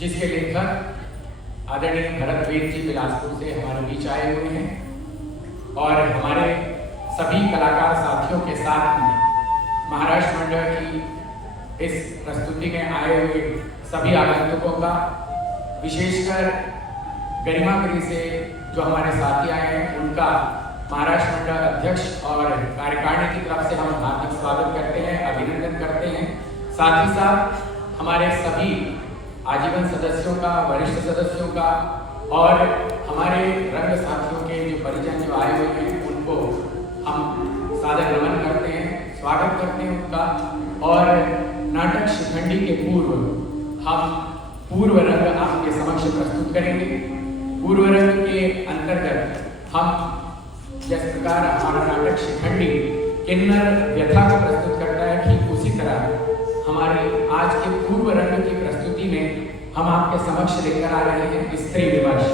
जिसके लेखक आदरणीय भरत वेद जी बिलासपुर से हमारे बीच आए हुए हैं और हमारे सभी कलाकार साथियों के साथ महाराष्ट्र मंडल की इस प्रस्तुति में आए हुए सभी आगंतुकों का, विशेषकर गरिमा गृह से जो हमारे साथी आए हैं उनका महाराष्ट्र मंडल अध्यक्ष और कार्यकारिणी की तरफ से हम हार्दिक स्वागत करते हैं, अभिनंदन करते हैं। साथ ही साथ हमारे सभी आजीवन सदस्यों का, वरिष्ठ सदस्यों का और हमारे रंग साथियों के जो परिजन जो आए हुए हैं उनको हम सादर नमन करते हैं, स्वागत करते हैं उनका। और नाटक शिखंडी के पूर्व हम पूर्व रंग आपके समक्ष प्रस्तुत करेंगे। पूर्व रंग के अंतर्गत हम जिस प्रकार हमारा नाटक शिखंडी किन्नर व्यथा को प्रस्तुत करता है, ठीक उसी तरह हमारे आज के पूर्व रंग की प्रस्तुति में हम आपके समक्ष लेकर आ रहे हैं स्त्री विमर्श।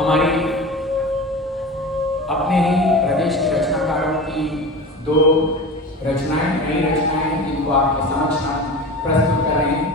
हमारी अपने ही प्रदेश के रचनाकारों की दो रचनाएं, नई रचनाएं, जिनको आपके समक्ष हम प्रस्तुत कर रहे हैं।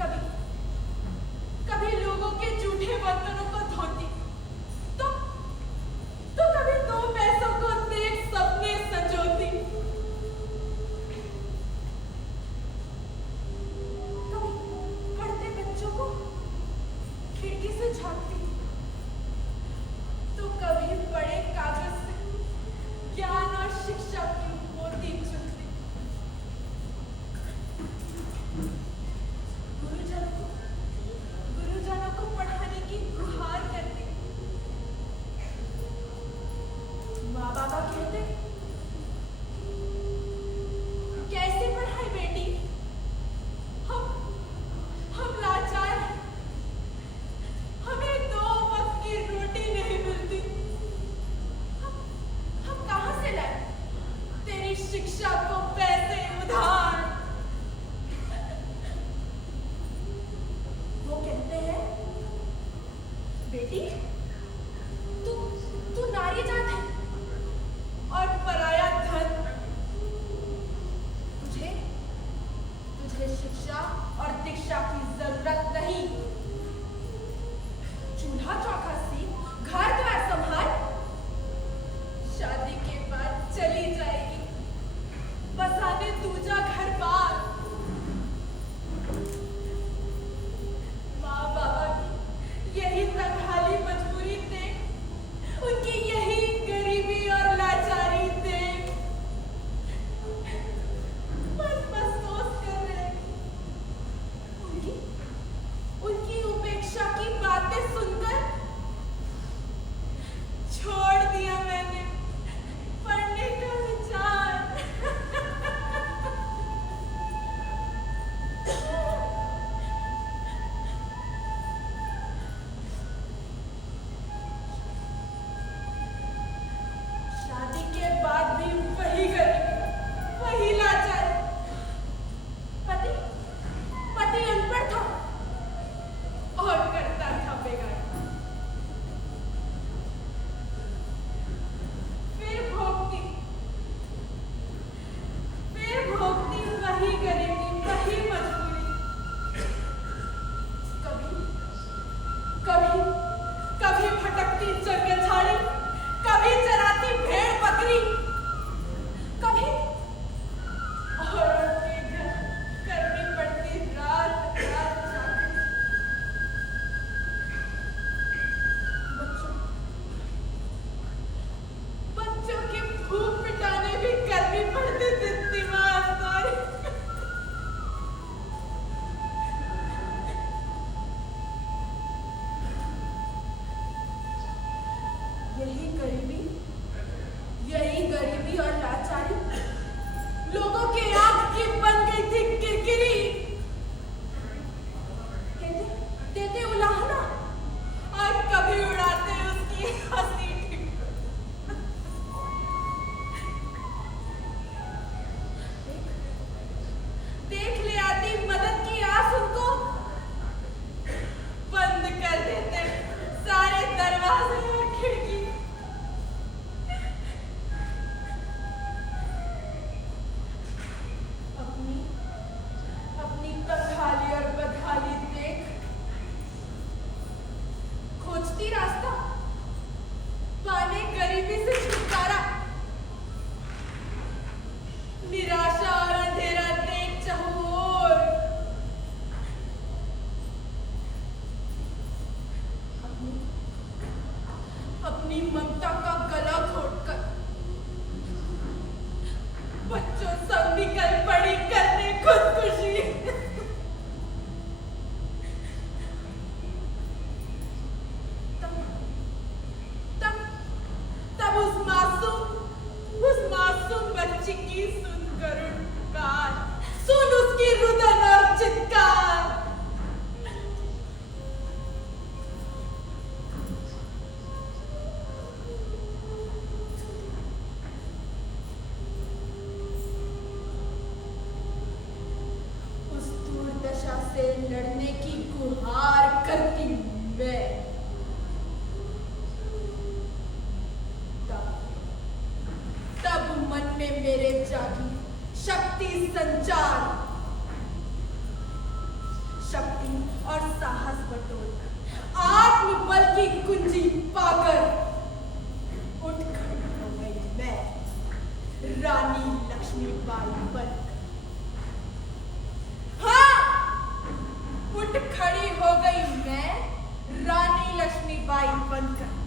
कभी से लड़ने की गुहार करती मैं। तब मन में मेरे जागी शक्ति संचार, शक्ति और साहस बटोर आत्मबल की कुंजी पाकर उठ खड़ी हो गई मैं, रानी लक्ष्मीबाई बनकर। हाँ, उठ खड़ी हो गई मैं, रानी लक्ष्मीबाई बनकर।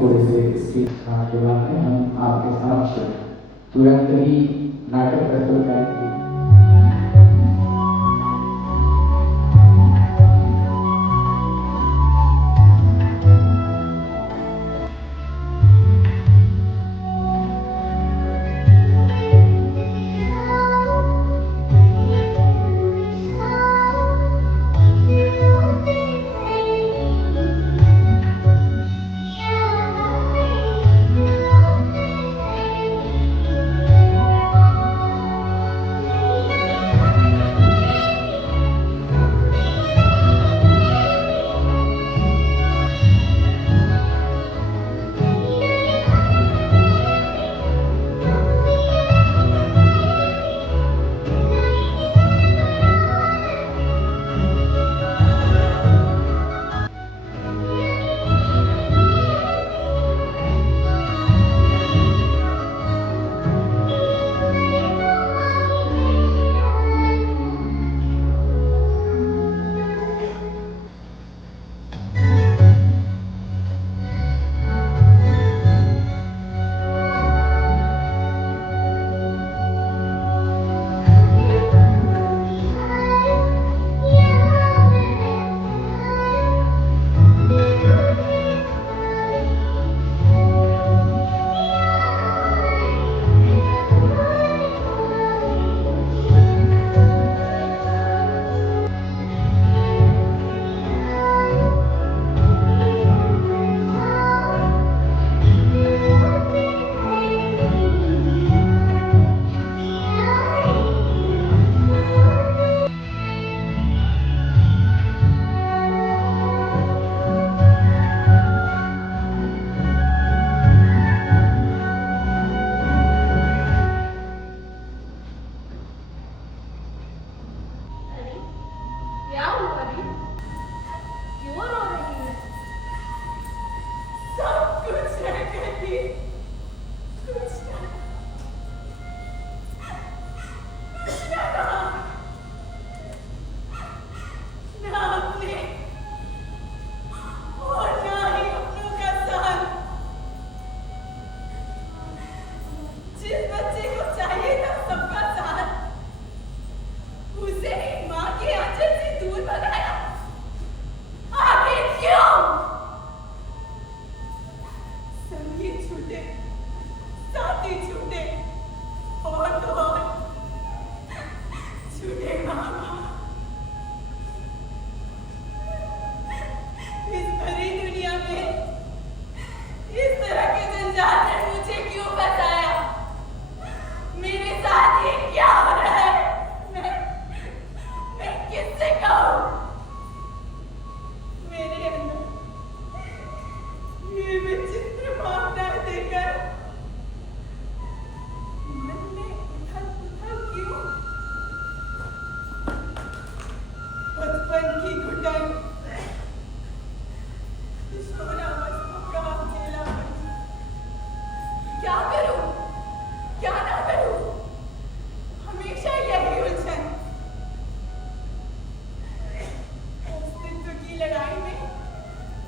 थोड़े से इसके के बाद में हम आपके समक्ष तुरंत ही नाटक प्रस्तुत करेंगे।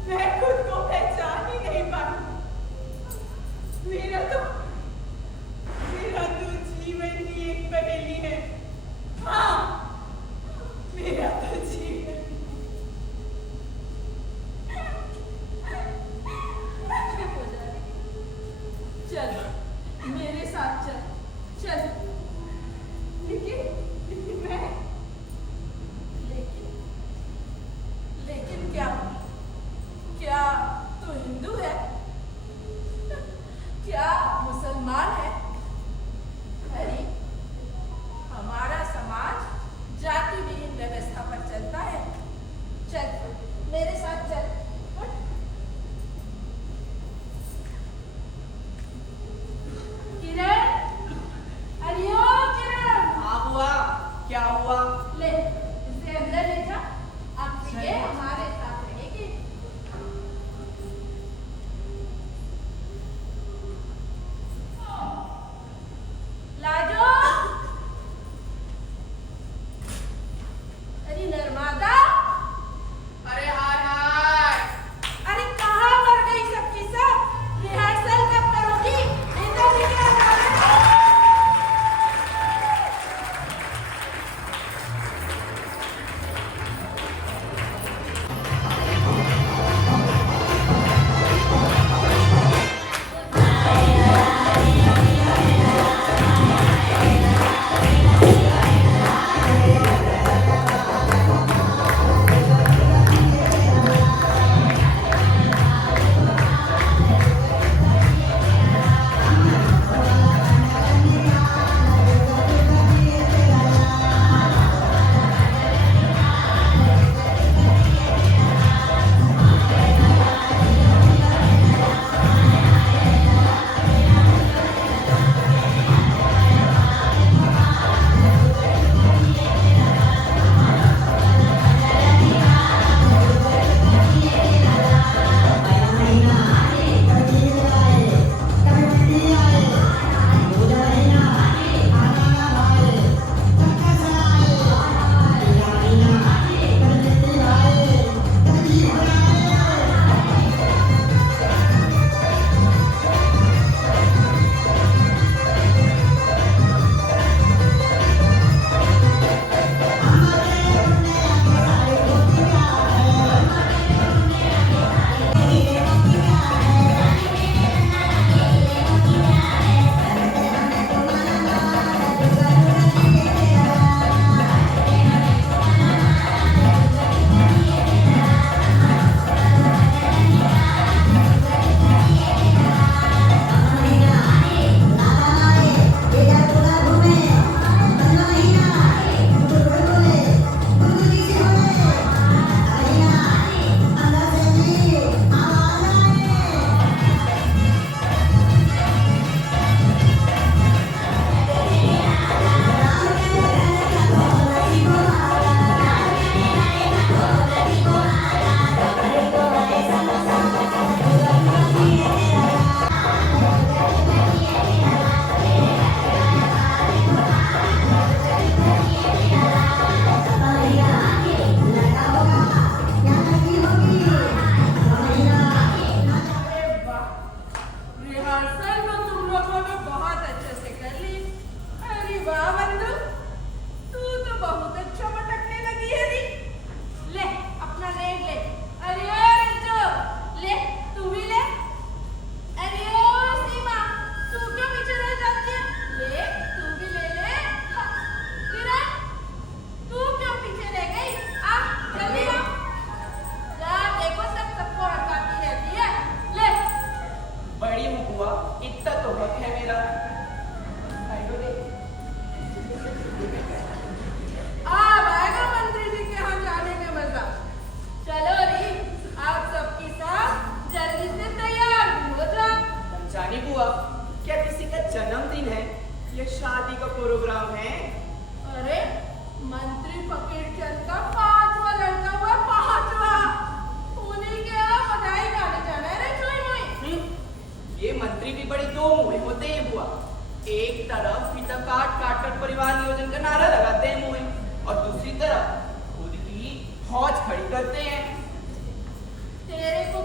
मैं खुद को पहचान ही नहीं पाई। मेरा तो जीवन ही एक पहेली है। हाँ, मेरा तो जीवन चुप हो जा। चल मेरे साथ चल चल। लेकिन मैं लेकिन क्या क्या तू हिंदू है? क्या मुसलमान है? अरे हमारा समाज जाति विहीन व्यवस्था पर चलता है। चल मेरे साथ चल। किरण, अरे ओ किरण। हाँ हुआ, क्या हुआ? ले इसे अंदर ले जा। अब ये हमारे साथ रहेगी। लाजो, अरे नर्मदा, अरे हाय हाय। अरे कहाँ मर गई सबकी सब? रिहर्सल कब करोगी? इधर निकल। फौज खड़ी करते हैं। तेरे को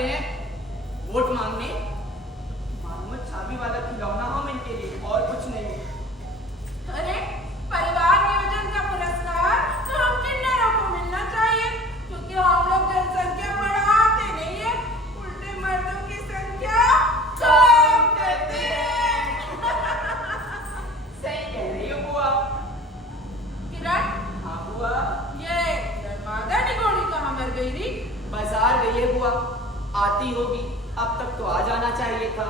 आते हैं वोट मांगने। मालूम चाबी वाला खिलौना हम इनके लिए और कुछ नहीं। अरे परिवार नियोजन का पुरस्कार तो हम किन्नरों को मिलना चाहिए, क्योंकि हम लोग जनसंख्या बढ़ाते नहीं है, उल्टे मर्दों की संख्या कम करते हैं। सही कह रही हो बुआ। किरण, हाँ बुआ। ये नर्मदा निगोड़ी कहाँ मर गई री? बाजार गई है बुआ, आती होगी, अब तक तो आ जाना चाहिए था।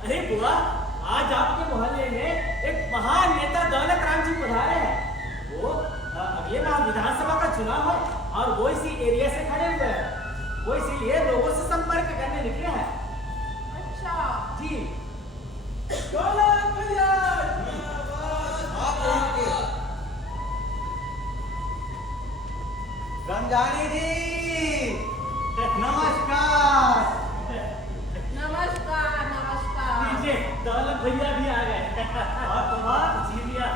अरे बुआ, आज आपके मोहल्ले में एक महान नेता दौलत राम जी पधारे हैं। वो अगले माह विधानसभा का चुनाव है और वो इसी एरिया से खड़े हुए हैं। वो इसीलिए लोगों से संपर्क करने निकले हैं। अच्छा जी। दौलत भैया रमजानी जी नमस्कार। नमस्कार नमस्कार। लीजिए, दौलत भैया भी आ गए। और जी भैया।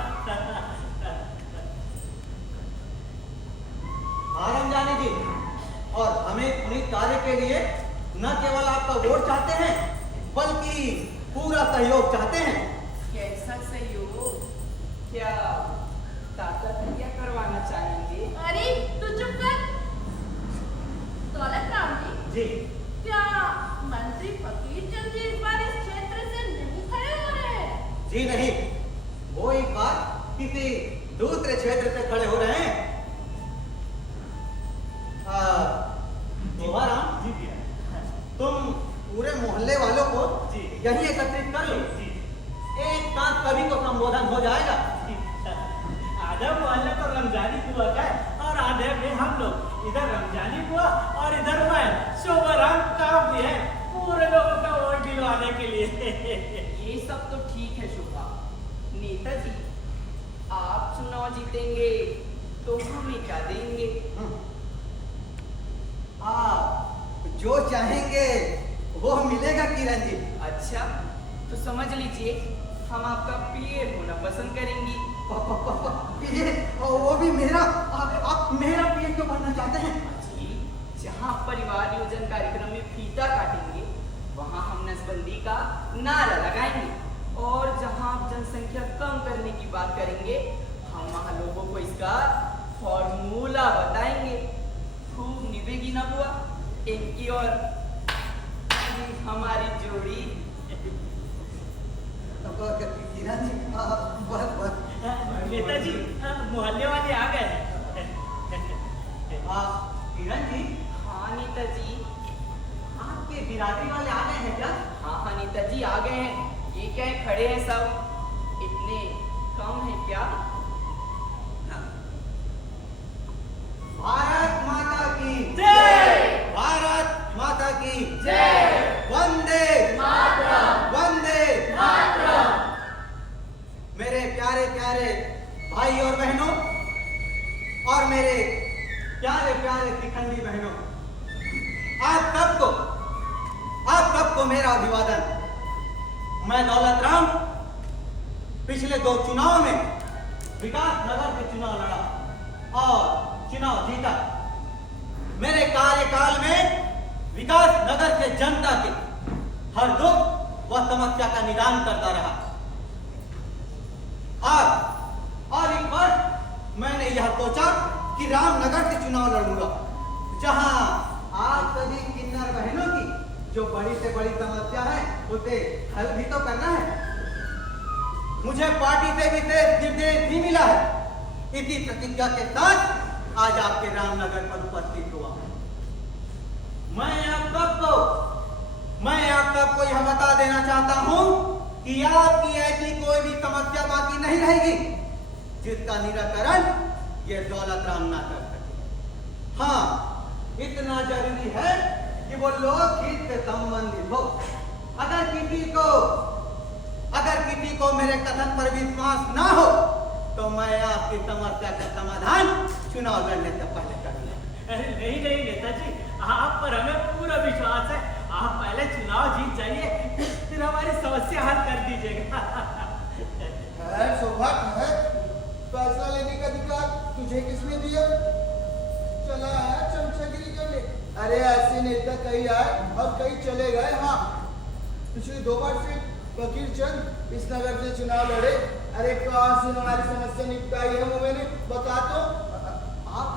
हाँ रमजानी जी, और हमें पुनीत कार्य के लिए न केवल आपका वोट चाहते हैं बल्कि पूरा सहयोग चाहते हैं। कैसा सहयोग? क्या ताकत क्या करवाना चाहेंगे? अरे तू चुप कर। दौलत राम जी, जी क्या मंत्री फकीर चंद जी इस बार इस क्षेत्र से नहीं खड़े हो रहे हैं? जी नहीं, वो एक बार किसी दूसरे क्षेत्र से खड़े हो रहे हैं। राम जी भैया। तुम पूरे मोहल्ले वालों को जी। यही एकत्रित कर लो। जी। एक साथ सभी को संबोधन हो जाएगा। आधा मोहल्ला तो रमजानी बुआ का है और आधे में हम लोग। इधर रमजानी बुआ और इधर मैं शोभाराम का भी है, पूरे लोगों का वोट दिलवाने के लिए। ये सब तो ठीक है शोभा। नेताजी, आप चुनाव जीतेंगे तो हमें क्या देंगे? आप जो चाहेंगे वो मिलेगा किरण जी। अच्छा, तो समझ लीजिए हम आपका पीए होना पसंद करेंगी। पीए? वो भी मेरा? आप मेरा पीए क्यों बनना चाहते हैं? जी, जहाँ परिवार नियोजन कार्यक्रम में फीता काटेंगे वहाँ हम नसबंदी का नारा लगाएंगे, और जहाँ आप जनसंख्या कम करने की बात करेंगे हम वहाँ लोगों को इसका फॉर्मूला बताएंगे। खूब निभेगी ना बुआ इनकी और हमारी जोड़ी। किरण जी बस नेताजी, मोहल्ले वाले आ गए हैं। किरण जी, हाँ नेताजी। आपके बिरादरी वाले आ गए हैं क्या? हाँ हाँ नेताजी आ गए हैं। ये क्या है, खड़े हैं सब? इतने कम है क्या? भारत माता की जय! भारत माता की जय! वंदे मातरम! वंदे मातरम! मेरे प्यारे प्यारे भाई और बहनों और मेरे प्यारे प्यारे शिखंडी बहनों, आप सबको मेरा अभिवादन। मैं दौलत राम पिछले 2 चुनाव में विकास नगर के चुनाव लड़ा और चुनाव जीता। मेरे कार्यकाल में विकास नगर के जनता के हर दुख व समस्या का निदान करता रहा। और एक बार मैंने यह सोचा कि रामनगर से चुनाव लड़ूंगा, जहां आप सभी किन्नर बहनों की जो बड़ी से बड़ी समस्या है उसे हल भी तो करना है। मुझे पार्टी से विशेष निर्देश भी मिला है। इसी प्रतिज्ञा के साथ आज आपके रामनगर पर उपस्थित हुआ। मैं आप सबको यह बता देना चाहता हूं कि आपकी ऐसी कोई भी समस्या बाकी नहीं रहेगी जिसका निराकरण ये दौलत राम ना कर सके। हाँ, इतना जरूरी है कि वो लोकहित से संबंधित हो। अगर किसी को मेरे कथन पर विश्वास ना हो तो मैं आपकी समस्या का समाधान चुनाव लड़ने से पहले कर लूंगा। नहीं नेताजी, आप पर हमें पूरा विश्वास है। आप पहले चुनाव जीत जाइए, फिर हमारी समस्या हल कर दीजिएगा। है सौभाग्य है, फैसला लेने का अधिकार तुझे किसने दिया? चला आया चमचागिरी करने। अरे ऐसे नेता कई आए और कई चले गए। हाँ, पिछली 2 बार से फकीर चंद इस नगर से चुनाव लड़े। अरे कौन सी हमारी समस्या निपटाई है वो मैंने बता तो। आप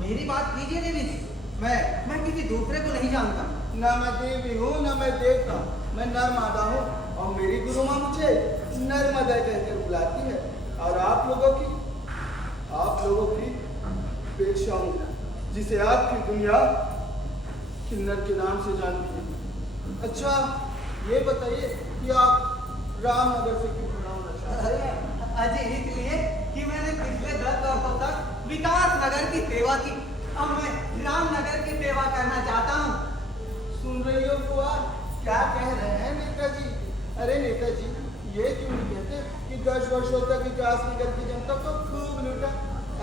मेरी बात कीजिए देवी जी। मैं किसी दूसरे को नहीं जानता। न मैं देवी हूँ न मैं देवता, मैं नर्मदा हूँ और मेरी गुरु माँ मुझे नर्मदा कहकर बुलाती है। और आप लोगों की पेशा हूँ, जिसे आपकी दुनिया किन्नर के नाम से जानती है। अच्छा ये बताइए कि आप रामनगर से क्यों जुड़ा होना चाहते हैं? अजय इसलिए कि मैंने पिछले 10 वर्षों तक विकास नगर की सेवा की। अब मैं रामनगर की सेवा करना चाहता हूँ। सुन रही हो बुआ क्या कह रहे हैं नेताजी? अरे नेताजी ये क्यों नहीं कहते कि 10 वर्षों तक विकास नगर की जनता को खूब लूटा,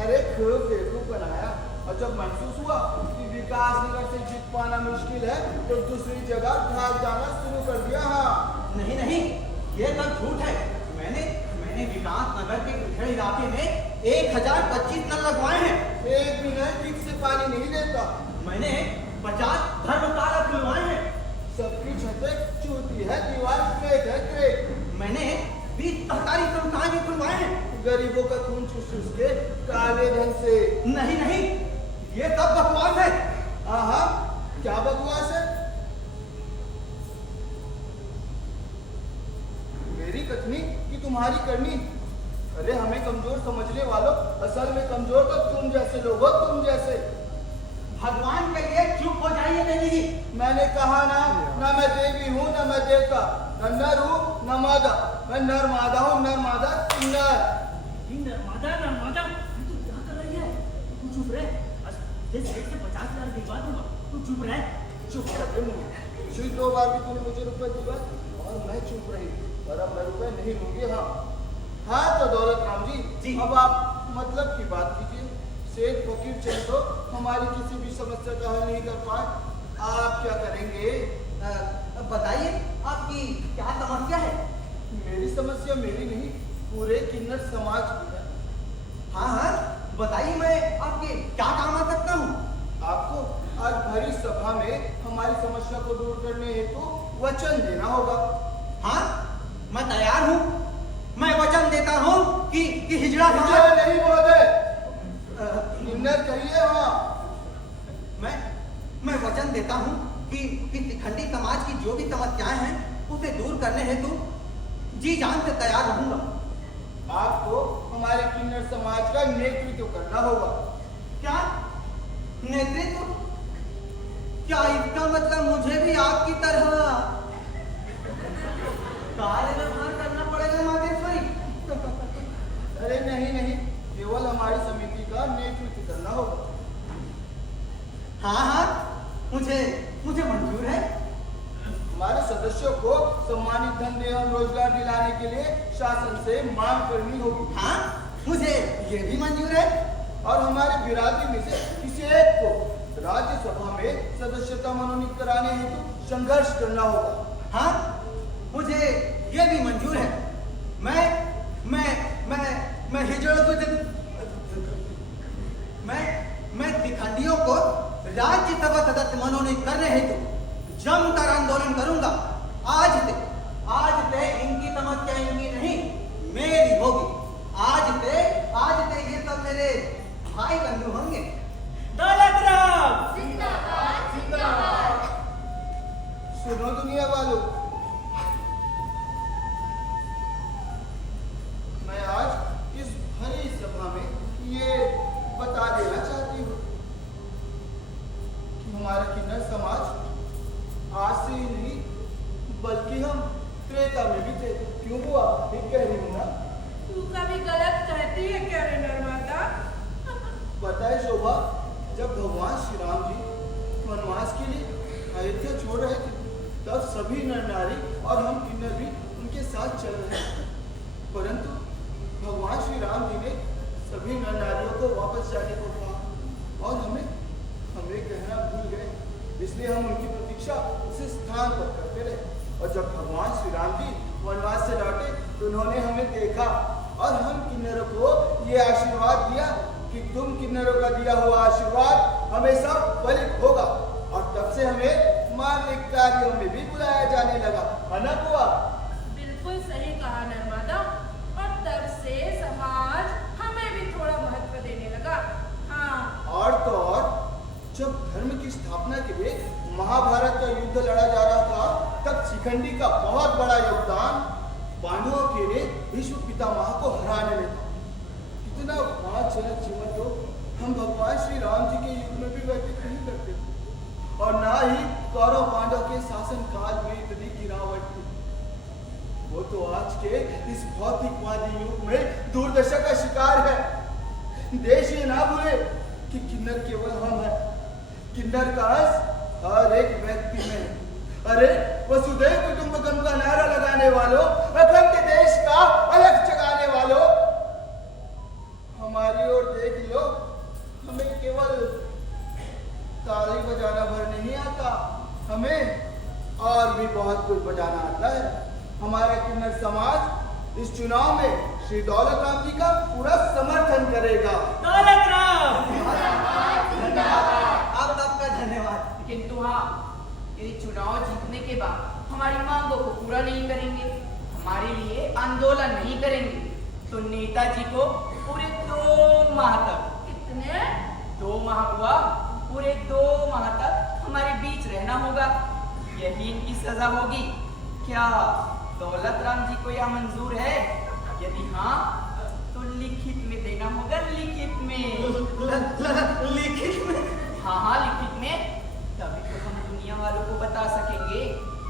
अरे खूब बेवकूफ बनाया, और जब महसूस हुआ कि विकास नगर से जीत पाना मुश्किल है तो दूसरी जगह भाग जाना शुरू कर दिया। हाँ नहीं, ये सब झूठ है। मैंने विकास नगर के पिछड़े इलाके में 1025 नल लगवाए हैं। एक भी नल ठीक से पानी नहीं देता। मैंने 50 धर्मशाला खुलवाए हैं। सबकी छतें चूती है, दीवार क्रेक है क्रेक। मैंने 20 सहकारी संस्थाएं भी खुलवाए हैं। गरीबों का खून चूस के काले धन से। नहीं, ये सब बकवास है। हाँ क्या बकवास है? मेरी कथनी कि तुम्हारी करनी? अरे हमें कमजोर समझने वालों, असल में कमजोर तो तुम जैसे लोग हो, तुम जैसे। भगवान के लिए चुप हो जाइए देवी जी। मैंने कहा ना मैं देवी हूँ न मैं देवता, न नर हूँ न मादा। मैं नर्मदा हूँ, नर्मदा किन्नर। नर्मदा तू क्या कर रही है? तू चुप रहे। जिस रेट से 50,000 दिलवा दूंगा तू चुप रहे। चुप कर मुझे। पिछली 2 बार भी तूने मुझे रुपए दिए और मैं चुप रही, और अब मैं रुपए नहीं लूंगी। हाँ तो दौलत राम जी, अब आप मतलब की बात कीजिए। सेठ फकीर चंद तो हमारी किसी भी समस्या का हल नहीं कर पाए, आप क्या करेंगे? बताइए आपकी क्या समस्या है? मेरी समस्या मेरी नहीं, पूरे किन्नर समाज की है। हाँ बताइए, मैं आपके क्या काम आ सकता हूँ? आपको आज भरी सभा में हमारी समस्या को दूर करने हेतु वचन देना होगा। हाँ मैं तैयार हूँ। मैं वचन देता हूँ कि हिजड़ा विजय नहीं महोदय, किन्नर कहिए। हाँ मैं वचन देता हूँ कि शिखंडी समाज की जो भी समस्याएं हैं उसे दूर करने हेतु जी जान से तैयार रहूंगा। आपको हमारे किन्नर समाज का नेतृत्व करना होगा। क्या नेतृत्व? क्या इसका मतलब मुझे भी आपकी तरह कार्य व्यवहार करना पड़ेगा मातेश्वरी? अरे नहीं, केवल हमारी समिति का नेतृत्व करना होगा। हाँ मुझे मंजूर है। हमारे सदस्यों को सम्मानित धन एवं रोजगार दिलाने के लिए शासन से मांग करनी होगी। हाँ मुझे ये भी मंजूर है। और हमारे बिरादरी में से किसी एक को राज्यसभा में सदस्यता मनोनीत कराने हेतु संघर्ष करना होगा। हाँ मुझे ये भी मंजूर है। मैं हिजड़ों को मैं शिखंडियों को राज्यसभा सदस्य मनोनीत करने हेतु जमकर आंदोलन करूंगा। आज से इनकी समस्या इनकी नहीं मेरी होगी। आज से ये सब मेरे भाई बंधु होंगे। दौलत राम जिंदाबाद जिंदाबाद। सुनो दुनिया वालों, मैं आज इस भरी सभा में ये बता देना चाहती हूँ कि हमारा किन्नर समाज आज से ही नहीं बल्कि हम त्रेता में भी थे। क्यों हुआ? ठीक कह रही हूँ ना? तू कभी गलत कहती है क्या रे नर्मदा? बताए शोभा, जब भगवान श्री राम जी वनवास के लिए अयोध्या छोड़ रहे थे तब सभी नर नारी और हम किन्नर भी उनके साथ चल रहे थे। परंतु भगवान श्री राम जी ने सभी नर नारियों को वापस जाने को कहा और हमें कहना भूल गए। इसलिए हम उनकी प्रतीक्षा उसी स्थान पर करते रहे। और जब भगवान श्री राम जी वनवास से लौटे तो उन्होंने हमें देखा और हम किन्नरों को ये आशीर्वाद दिया कि तुम किन्नरों का दिया हुआ आशीर्वाद हमेशा फलित होगा। और तब से हमें मांगलिक कार्यों में भी बुलाया जाने लगा, है ना बुआ? बिल्कुल सही कहा नर्मदा। और तब से समाज हमें भी थोड़ा महत्व देने लगा। हाँ, और तो और जब धर्म की स्थापना के लिए महाभारत का युद्ध लड़ा जा रहा था तब शिखंडी का बहुत बड़ा योगदान पांडवों के लिए भीष्म पितामह को हराने में था। कितना अपमानजनक जीवन तो हम भगवान श्री राम जी के युग में भी व्यतीत नहीं करते थे। और ना ही कौरव पांडव के शासन काल में इतनी गिरावट थी। वो तो आज के इस भौतिकवादी युग में दुर्दशा का शिकार है। देश ये ना भूले कि किन्नर केवल हम हैं। किन्नर का अंश हर एक व्यक्ति में है। अरे वसुधैव कुटुंबकम का नारा लगाने वालों, अखंड देश का अलग जगाने वालों, हमारी ओर देख लो। हमें केवल ताली बजाना भर नहीं आता, हमें और भी बहुत कुछ बजाना आता है। हमारा किन्नर समाज इस चुनाव में श्री दौलत राम जी का पूरा समर्थन करेगा। दौलत राम! आप सबका धन्यवाद। किंतु हाँ, यदि चुनाव जीतने के बाद हमारी मांगों को पूरा नहीं करेंगे, हमारे लिए आंदोलन नहीं करेंगे, तो नेताजी को पूरे 2 माह तक, कितने? 2 माह हुआ, पूरे 2 माह तक हमारे बीच रहना होगा। यही इनकी सजा होगी। क्या दौलत राम जी को यह मंजूर है? यदि हाँ, तो लिखित में देना होगा, लिखित में। लिखित में? हाँ, लिखित में। तभी तो हम दुनिया वालों को बता सकेंगे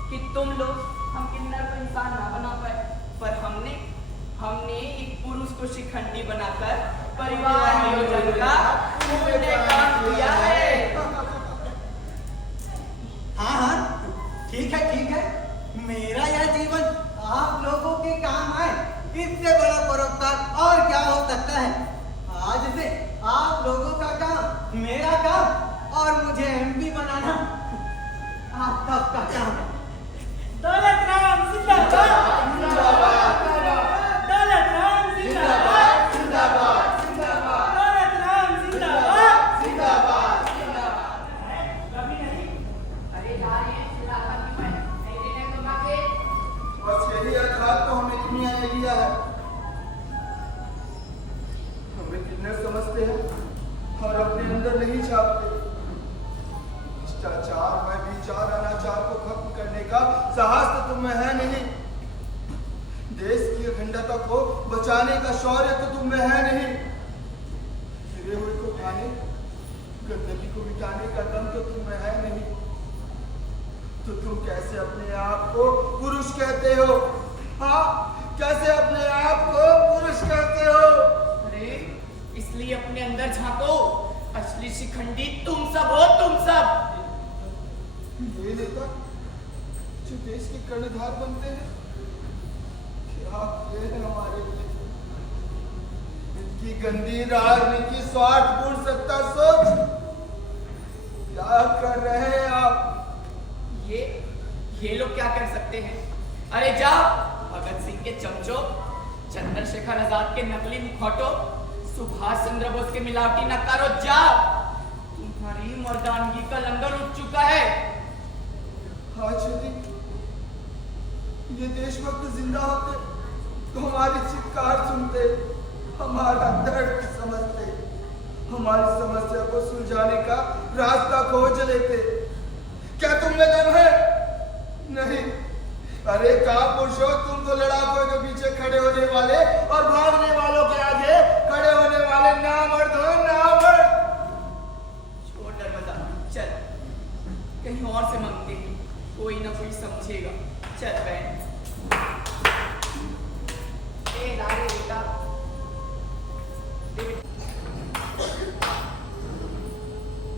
कि तुम लोग हम किन्नर को इंसान ना बना पाए, पर हमने एक पुरुष को शिखंडी बनाकर परिवार नियोजन का पुण्य काम किया है। हाँ, ठीक है। मेरा यह जीवन आप लोगों के काम आए, इससे बड़ा परोपकार और क्या हो सकता है। आज से आप लोगों का काम मेरा काम और मुझे एमपी बनाना आप सबका काम है। दौलत राम जिंदाबाद! दौलत राम जिंदाबाद! दौलत राम जिंदाबाद! कभी नहीं। अरे जा रहे हैं खिलाफत की मैं नहीं देने को मांगे। बस यही आघात तो हमें दुनिया ने लिया है। हमें किन्नर समझते हैं और अपने अंदर नहीं छापते। भ्रष्टाचार, व्यभिचार, अनाचार को खत्म करने का साहस तो तुम में है नहीं। देश की अखंडता को बचाने का शौर्य तो तुम में है नहीं। गिरे हुए को उठाने, गंदगी को मिटाने का दम तो तुम में है नहीं। तो तुम कैसे अपने आप को पुरुष कहते हो? हाँ, कैसे अपने आप को पुरुष कहते हो? अरे इसलिए अपने अंदर झांको। असली शिखंडी तुम सब हो, तुम सब। ये नेता जो देश के कर्णधार बनते हैं, क्या ये है हमारे लिए? इनकी गंदी राजनीति, स्वार्थपूर्ण सत्ता सोच, क्या कर रहे हैं आप? ये लोग क्या कर सकते हैं? अरे जाओ, भगत सिंह के चमचों, चंद्रशेखर आजाद के नकली मुखौटों, सुभाष चंद्र बोस के मिलावटी नकारों, जाओ। तुम्हारी मर्दानगी का लंगर उठ चुका है। आज यदि ये देशभक्त जिंदा होते तो हमारी चित्कार सुनते, हमारा दर्द समझते, हमारी समस्या को सुलझाने का रास्ता खोज लेते। क्या तुम में दम है? नहीं। अरे कापुरुषों, तुम तो लड़ाकों के पीछे खड़े होने वाले और भागने वालों के आगे खड़े होने वाले नामर्द हो, नामर्द। छोड़ नर्मदा, चल कहीं और से मांगते हैं, कोई ना कोई समझेगा। चल बहन। ए लारे बेटा,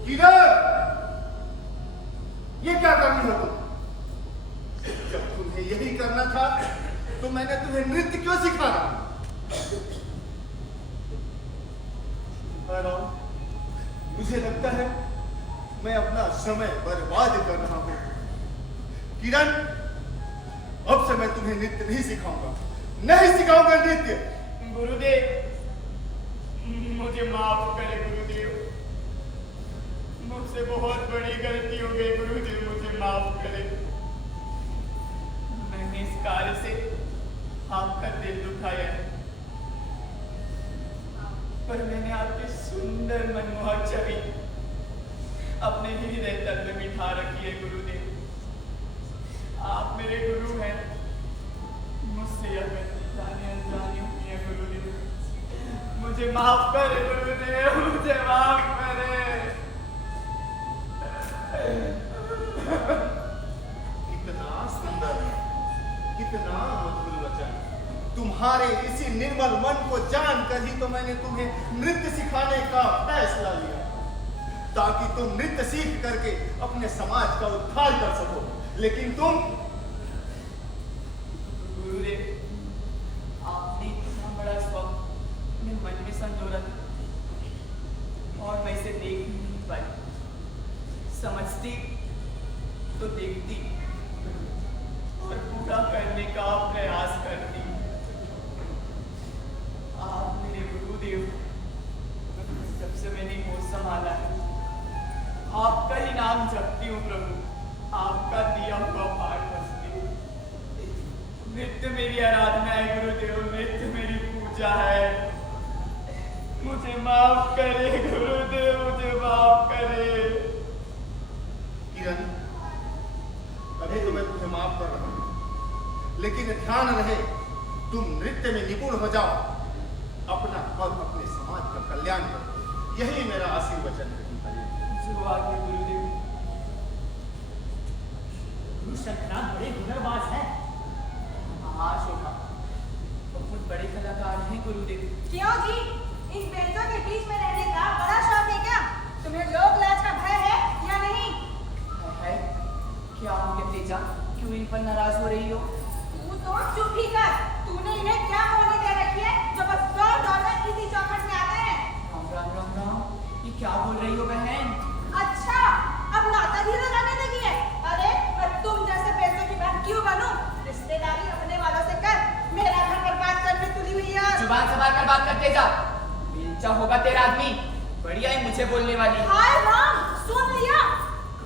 किधर? ये क्या करनी हो तुम? जब तुम्हें यही करना था तो मैंने तुम्हें नृत्य क्यों सिखाना? मुझे लगता है मैं अपना समय बर्बाद कर रहा हूँ। किरण, अब से मैं तुम्हें नृत्य नहीं सिखाऊंगा, नहीं सिखाऊंगा नृत्य। गुरुदेव, मुझे माफ करें गुरुदेव, मुझसे बहुत बड़ी गलती हो गई गुरुदेव, मुझे माफ करें। मैंने इस कार्य से आपका दिल दुखाया है, पर मैंने आपकी सुंदर मनमोहक छवि अपने हृदय तल में बिठा रखी है गुरुदेव। आप मेरे गुरु हैं, मुझसे यह गलती जाने अनजाने हुई है गुरुदेव, मुझे माफ करे गुरुदेव, मुझे माफ करे। कितना सुंदर, कितना मधुर वचन। तुम्हारे इसी निर्मल मन को जानकर ही तो मैंने तुम्हें नृत्य सिखाने का फैसला लिया, ताकि तुम नृत्य सीख करके अपने समाज का उद्धार कर सको। लेकिन तुम गुरुदेव, आपने इतना बड़ा स्वप्न अपने मन में संजोरा था और मैं इसे देख नहीं पाई। समझती तो देखती और पूरा करने का प्रयास करती। आप मेरे गुरुदेव, जब से मैंने होश संभाला है आपका ही नाम जपती हूँ प्रभु, आपका दिया हुआ पाठ बजती हूँ। नृत्य मेरी आराधना है गुरुदेव, नृत्य मेरी पूजा है। मुझे माफ करे गुरुदेव, मुझे माफ करे। किरण, अभी तो मैं तुम्हें माफ कर रहा हूं, लेकिन ध्यान रहे तुम नृत्य में निपुण हो जाओ, अपना और अपने समाज का कल्याण करो। यही मेरा आशीर्वचन है। जो आगे गुरुदेव। गुरु शंकरनाथ बड़े हुनरबाज हैं। हाँ शोभा, बहुत बड़े कलाकार हैं गुरुदेव। क्यों जी, इन बेंचों के बीच में रहने का बड़ा शौक है क्या? तुम्हें लोक लाज का भय है या नहीं? है क्या हो गया तेजा, क्यों इन पर नाराज हो रही हो? तू तो चुप ही कर। तूने इन्हें क्या मोहलत दे रखी है जो बस दौड़ कर इसी चौखट में आते हैं? राम राम राम राम, ये क्या बोल रही हो बहन? अच्छा, अब नाता भी लगाने लगी है। अरे पर तुम जैसे पैसों की बात क्यों बनूं? रिश्तेदारी अपने वालों से कर, मेरा घर बर्बाद करने तुली हुई है। जुबान संभाल कर बात करते जा, बेलचा होगा तेरा आदमी, बढ़िया है मुझे बोलने वाली। हाय राम, सुन लिया?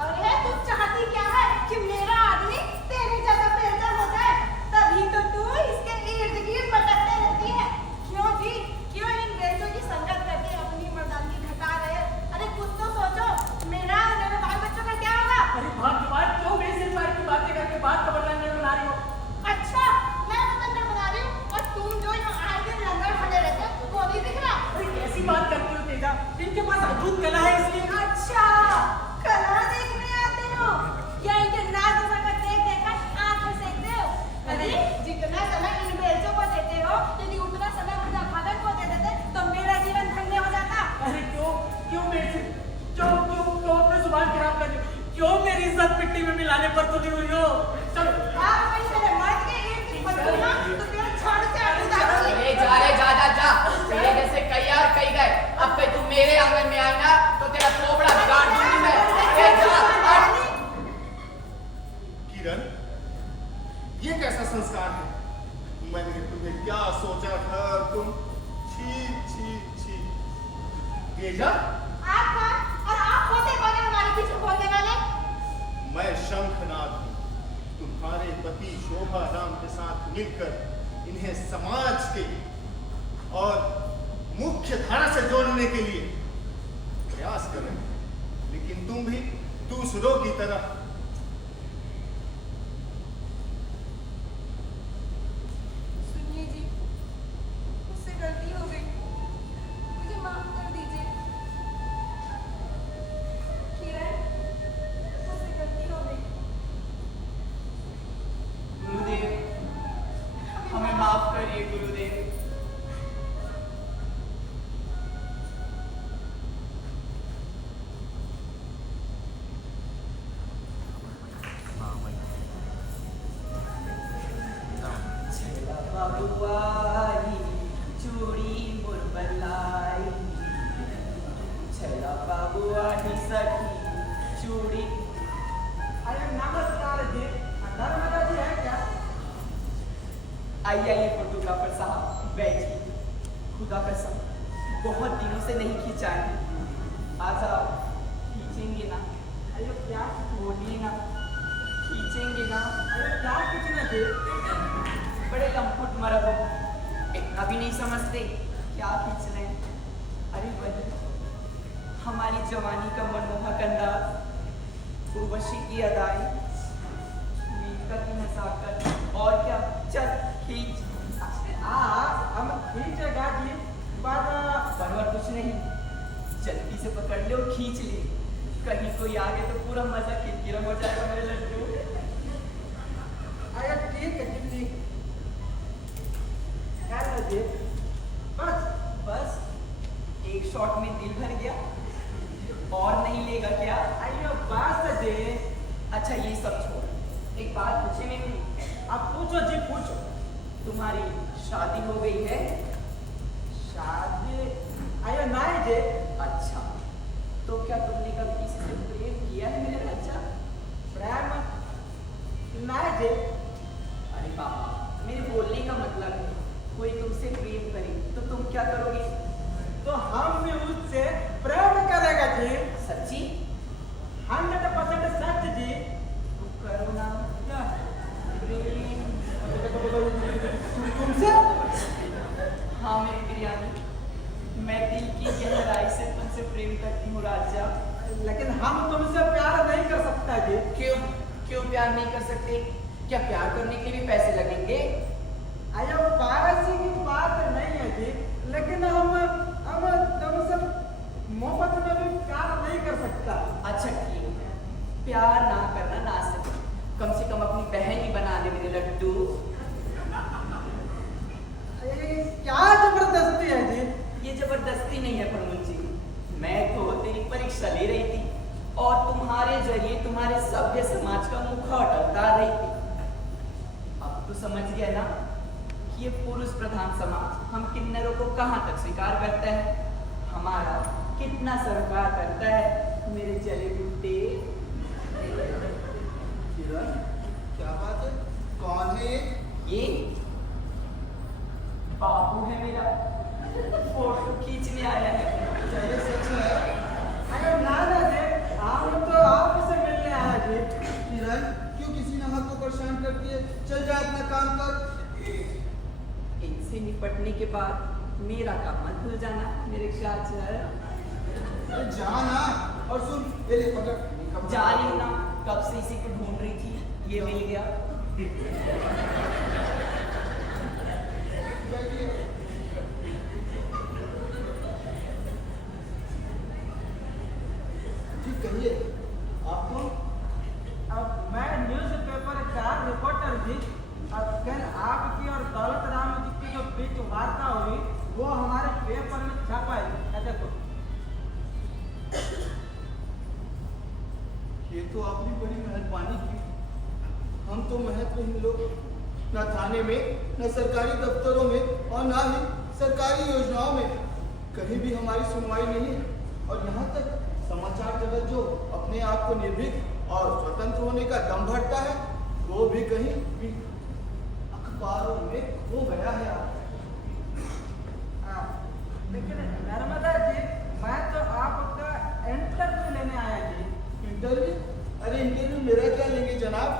अरे तुम चाहती क्या है कि मेरा आदमी तेरे जैसा बेलचा हो जाए? तभी तो तू इसके इर्द गिर्द भटकते रहती है। क्यों जी, क्यों इन बेलचों की संगत करके अपनी मर्दानगी घटा रहे? अरे कुछ तो सोचो, मेरा और मेरे बाल बच्चों का क्या होगा? अरे बात की बात क्यों बेसिर की बातें करके बात का बदलाने बना रही हो? अच्छा, मैं बदलना बना रही हूँ और तुम जो यहाँ आए दिन लंगर खड़े रहते हो, वो नहीं दिख रहा? अरे कैसी बात करती हो तेजा, इनके पास अद्भुत कला है इसलिए। अच्छा, कला देखने आते हो या इनके नाच नजाकत देख देखकर आंखें सेकते हो? अरे जितना समय इन बेलचों को देते हो, यदि उतना समय मुझे भगत को दे देते तो मेरा जीवन धन्य हो जाता। अरे क्यों बेसिर, क्यों अपने जुबान खराब कर दी? क्यों मेरी इज्जत मिट्टी में मिलाने पर तुली हुई हो? चलो आप कहीं मेरे मर्द के एक दिन बदलू ना तो तेरा छोड़ के आगे अरे जा रे जा जा जा, तेरे जैसे कई और कई गए, अब कहीं तू मेरे आंगन में आए ना तो तेरा थोबड़ा बिगाड़ दूंगी मैं। ए जा हट। किरण, ये कैसा संस्कार है? मैंने तुम्हें क्या सोचा था, तुम छी छी छी। तेजा, आप कौन और आप होते कौन है हमारे पीछे बोलने वाले? मैं शंखनाद हूँ, तुम्हारे पति शोभा राम के साथ मिलकर इन्हें समाज के और मुख्य धारा से जोड़ने के लिए प्रयास कर रहे हैं, लेकिन तुम भी दूसरों की तरह सुनिए जी, मुझसे गलती हो गई, मुझे माफ कर दीजिए। किरण, मुझसे गलती हो गई। गुरुदेव, हमें माफ करिए गुरुदेव। आइए आइए फोटोग्राफर साहब बैठिए। खुदा कसम बहुत दिनों से नहीं खींचा है, आज आप खींचेंगे ना? अरे क्या बोलिए ना, खींचेंगे ना? अरे क्या खींचना जी? बड़े लम्पुट मरद हो, इतना भी नहीं समझते क्या खींच रहे हैं? अरे वही हमारी जवानी का मनमोहक अंदाज, उर्वशी की अदाई, मीका की नजाकत, और क्या, चल खींच। हम खींचेगा जी, पर कुछ नहीं, जल्दी से पकड़ ले और खींच ले, कहीं कोई आगे तो पूरा मजा किरकिरा हो जाएगा मेरे लड्डू। अरे ठीक है जी, ठीक है जी। बस बस एक शॉट में दिल भर गया, और नहीं लेगा क्या? अयो बस जी। अच्छा ये सब छोड़, एक बात पूछे मेरी। अब पूछो जी, पूछो। तुम्हारी शादी हो गई है? शादी अयो नहीं जी। अच्छा, तो क्या तुमने कभी किसी से प्रेम किया है मेरे बच्चा? प्रेम नहीं जी। अरे पापा, मेरे बोलने का मतलब है, कोई तुमसे प्रेम करे तो तुम क्या करोगे? तो हम भी उससे प्रेम करेगा जी। सच्ची? 100% सच जी। तो करो ना क्या? प्रेम। तुमसे? हाँ मेरी बिरयानी, मैं दिल की गहराई से तुमसे प्रेम करती हूँ राजा। लेकिन हम तुमसे प्यार नहीं कर सकता जी। क्यों प्यार नहीं कर सकते? क्या प्यार करने के लिए पैसे लगेंगे? अयो पारसी की बात नहीं है जी, लेकिन हम तुमसे मोहब्बत में भी प्यार नहीं कर सकता। अच्छा ठीक है, प्यार ना करना ना सके, कम से कम अपनी बहन ही बना दे मेरे लड्डू। ये क्या जबरदस्ती है जी? ये जबरदस्ती नहीं है प्रमोद जी, मैं तो तेरी परीक्षा ले रही थी और तुम्हारे जरिए तुम्हारे सभ्य समाज का मुखौटा उतार रही थी। अब तो समझ गया ना कि ये पुरुष प्रधान समाज हम किन्नरों को कहाँ तक स्वीकार करता है, हमारा कितना सरोकार करता है मेरे जले बुट्टे। किरण, क्या बात है? कौन है ये? ये बाबू है मेरा, फोटो खींचने आया है। क्या ये सच है? अयो नाना जी, हम तो आपसे मिलने आया जी। किरण, क्यों किसी ने हाथ को परेशान करती है? चल जा अपना काम कर। इनसे निपटने के बाद मेरा काम मत भूल जाना मेरे गाजर। अरे जा ना, और सुन, ये ले पकड़। जा रही हूँ ना, कब से इसी को ढूंढ रही थी, ये मिल गया। बैठिए। जी कहिए, आप कौन? अब मैं न्यूज़पेपर का रिपोर्टर जी। अब कल आपकी और दौलत राम जी की जो बीच वार्ता हुई वो हमारे पेपर में छपा है। देखो, ये तो आपने बड़ी मेहरबानी की। हम तो महत्वहीन लोग, न थाने में, न सरकारी दफ्तरों में और न ही सरकारी योजनाओं में कहीं भी हमारी सुनवाई नहीं है। और यहाँ तक समाचार जगत जो अपने आप को निर्भीक और स्वतंत्र होने का दम भरता है, वो भी कहीं भी अखबारों में खो गया है। लेकिन नर्मदा जी, मैं तो आपका इंटरव्यू लेने आया जी। इंटरव्यू? अरे इंटरव्यू मेरा क्या लेंगे जनाब?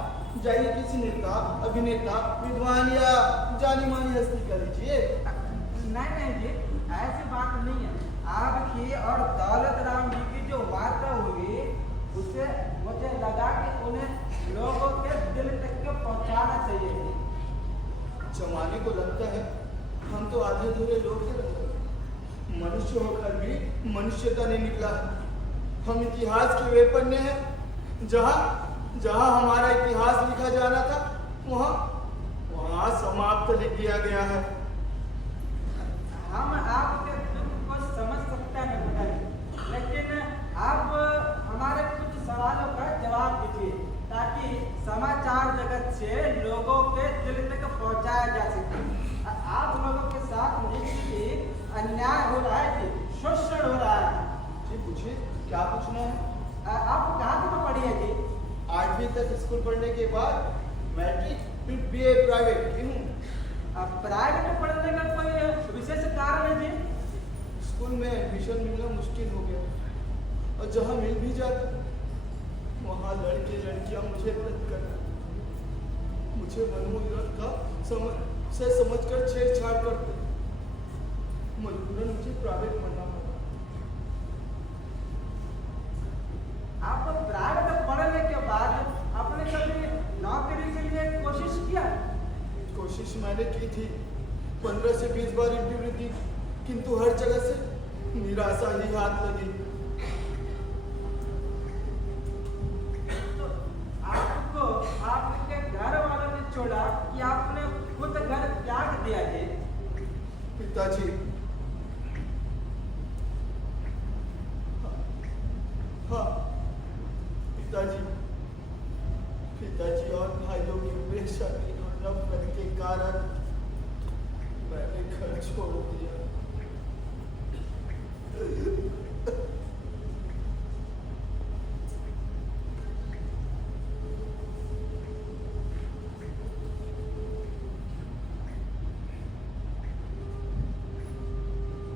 जाइए किसी नेता, अभिनेता, विद्वान या जानी मानी हस्ती कर लीजिए। नहीं जी, ऐसी बात नहीं है। आपकी और दौलत राम जी की जो वार्ता हुई उससे मुझे लगा कि उन्हें लोगों के दिल तक के पहुंचाना चाहिए। जमाने को लगता है हम तो आधे अधूरे लोग थे। मनुष्य होकर भी मनुष्यता नहीं निकला है। हम इतिहास के वे पन्ने हैं जहाँ जहाँ हमारा इतिहास लिखा जाना था वहाँ समाप्त लिख दिया गया है। हम आपके दुख को समझ सकते हैं बताइए, लेकिन आप हमारे कुछ सवालों का जवाब दीजिए ताकि समाचार जगत से लोगों के दिल तक पहुंचाया जा सके। आप लोगों के साथ निश्चित अन्याय हो रहा है जी, शोषण हो रहा है। जी पूछिए, क्या पूछना है? आप कहाँ तक पढ़ी है जी? 8वीं तक स्कूल पढ़ने के बाद मैट्रिक फिर BA प्राइवेट की हूँ। प्राइवेट में पढ़ने का कोई विशेष कारण है जी? स्कूल में एडमिशन मिलना मुश्किल हो गया और जहाँ मिल भी जाता वहाँ लड़के लड़कियाँ मुझे रद्द करना, मुझे मनोरंजन का समझकर छेड़छाड़ करते, मजबूरन मुझे प्राइवेट पढ़ना पड़ा। आप प्राइवेट में पढ़ने के बाद आपने कभी नौकरी के लिए कोशिश किया? कोशिश मैंने की थी, 15 से 20 बार इंटरव्यू दी, किंतु हर जगह से निराशा ही हाथ लगी। तो आपको आपके घर वालों ने छोड़ा कि आपने खुद घर त्याग दिया जी? पिताजी, हाँ पिताजी, पिताजी और भाइयों की बेशर्मी और नफरत के कारण मैंने घर छोड़ दिया।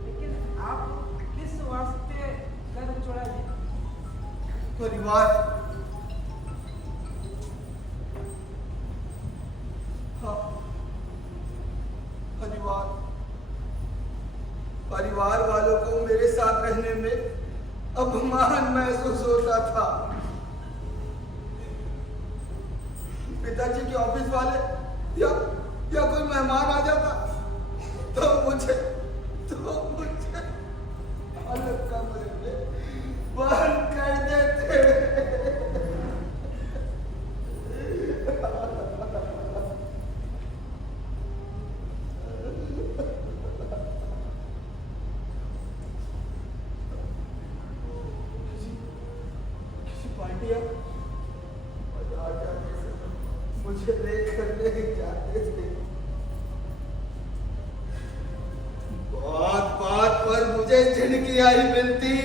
लेकिन आप किस वास्ते घर छोड़ा जी? परिवार, हाँ परिवार, परिवार वालों को मेरे साथ रहने में अपमान महसूस होता था। पिताजी के ऑफिस वाले या कोई मेहमान आ जाता तो मुझे अलग कमरे में बंद कर देते। किसी पार्टी मुझे लेकर ले जाते थे। बात पर मुझे झिड़कियाँ मिलती,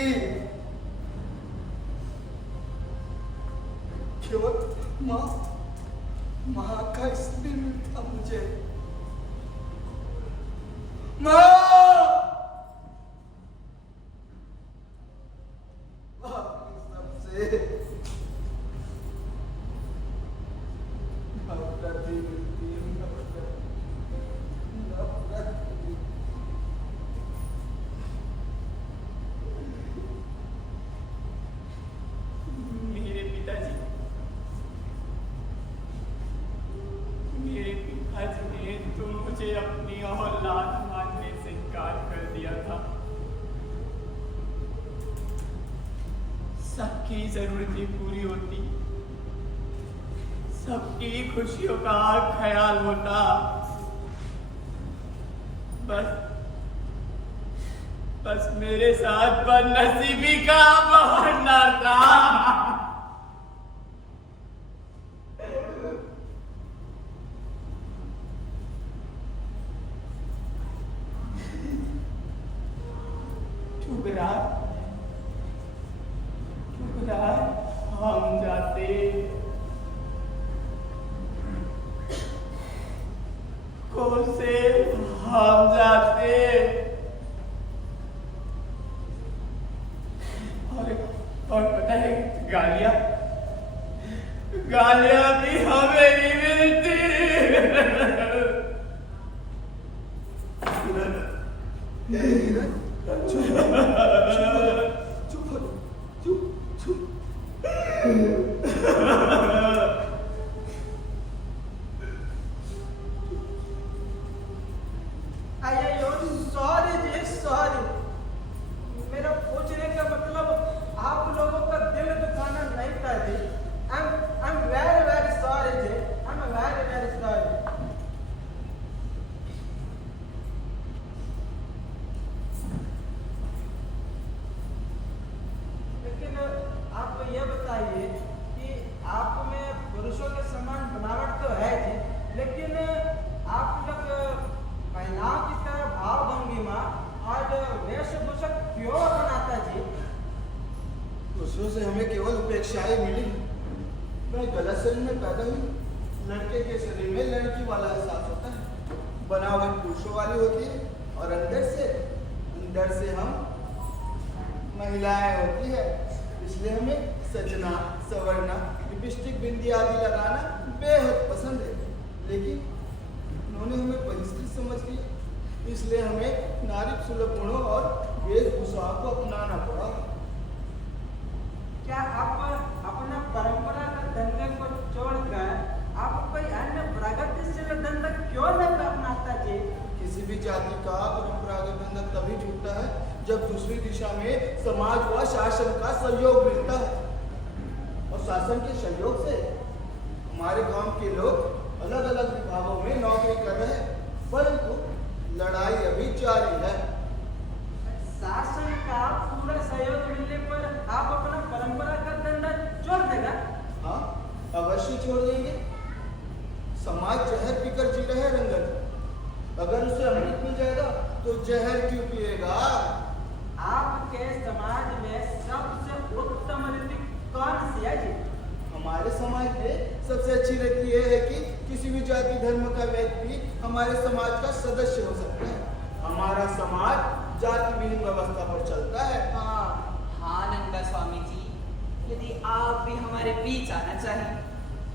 केवल माँ का इसलिए मिलता मुझे। माँ, सबसे नफरत ही मिलती, नफरत। मेरे पिताजी ने तो मुझे अपनी औलाद मानने से इनकार कर दिया था। सबकी जरूरतें पूरी होती, सबकी खुशियों का ख्याल होता, बस मेरे साथ बदनसीबी का बहाना था। ठुकरा हम जाते, कोसे हम जाते, और पता है गालियां भी हमें ही मिलती। सॉरी, मेरा पूछने का मतलब आप लोगों का दिल दुखाना नहीं था जी। I'm very sorry ji, I'm very sorry। लेकिन आप ये बताइए कि आप में पुरुषों के समान बनावट तो है जी, लेकिन आप लोग महिलाओं की तरह भाव भंगिमा और वेशभूषा क्यों बनाता जी? दूसरों से हमें केवल उपेक्षाएं मिली। मैं गलत शरीर में पैदा हुई, लड़के के शरीर में लड़की वाला एहसास होता है। बनावट पुरुषों वाली होती है और अंदर से हम महिलाएं होती है। इसलिए हमें सजना, संवरना, लिपस्टिक, बिंदी आदि लगाना बेहद पसंद है। लेकिन उन्होंने हमें बहिष्कृत समझ लिया, इसलिए हमें नारी सुलभ गुणों और वेशभूषा को अपनाना पड़ा। क्या आप अपना परंपरागत धंधे को छोड़कर आप कोई अन्य प्रगतिशील धंधा क्यों नहीं अपनाता जी? किसी भी जाति का परंपरागत धंधा तभी जुड़ता है जब दूसरी दिशा में समाज व शासन का सहयोग मिलता है, और शासन के सहयोग से हमारे गांव के लोग अलग अलग विभागों में नौकरी कर रहे हैं, परंतु लड़ाई अभी जारी है। शासन का पूरा सहयोग मिलने पर आप अपना परंपरागत धंधा छोड़ देगा? हाँ, अवश्य छोड़ देंगे। समाज जहर पीकर जी रहे रंगत, अगर उसे अमृत मिल जाएगा तो जहर क्यों पिएगा? आपके समाज में सबसे उत्तम रीति कौन सी है जी? हमारे समाज में सबसे अच्छी रीति यह है कि किसी भी जाति धर्म का व्यक्ति हमारे समाज का सदस्य हो सकता है। हमारा समाज जाति विहीन व्यवस्था पर चलता है। हाँ नंगा स्वामी जी, यदि आप भी हमारे बीच आना चाहें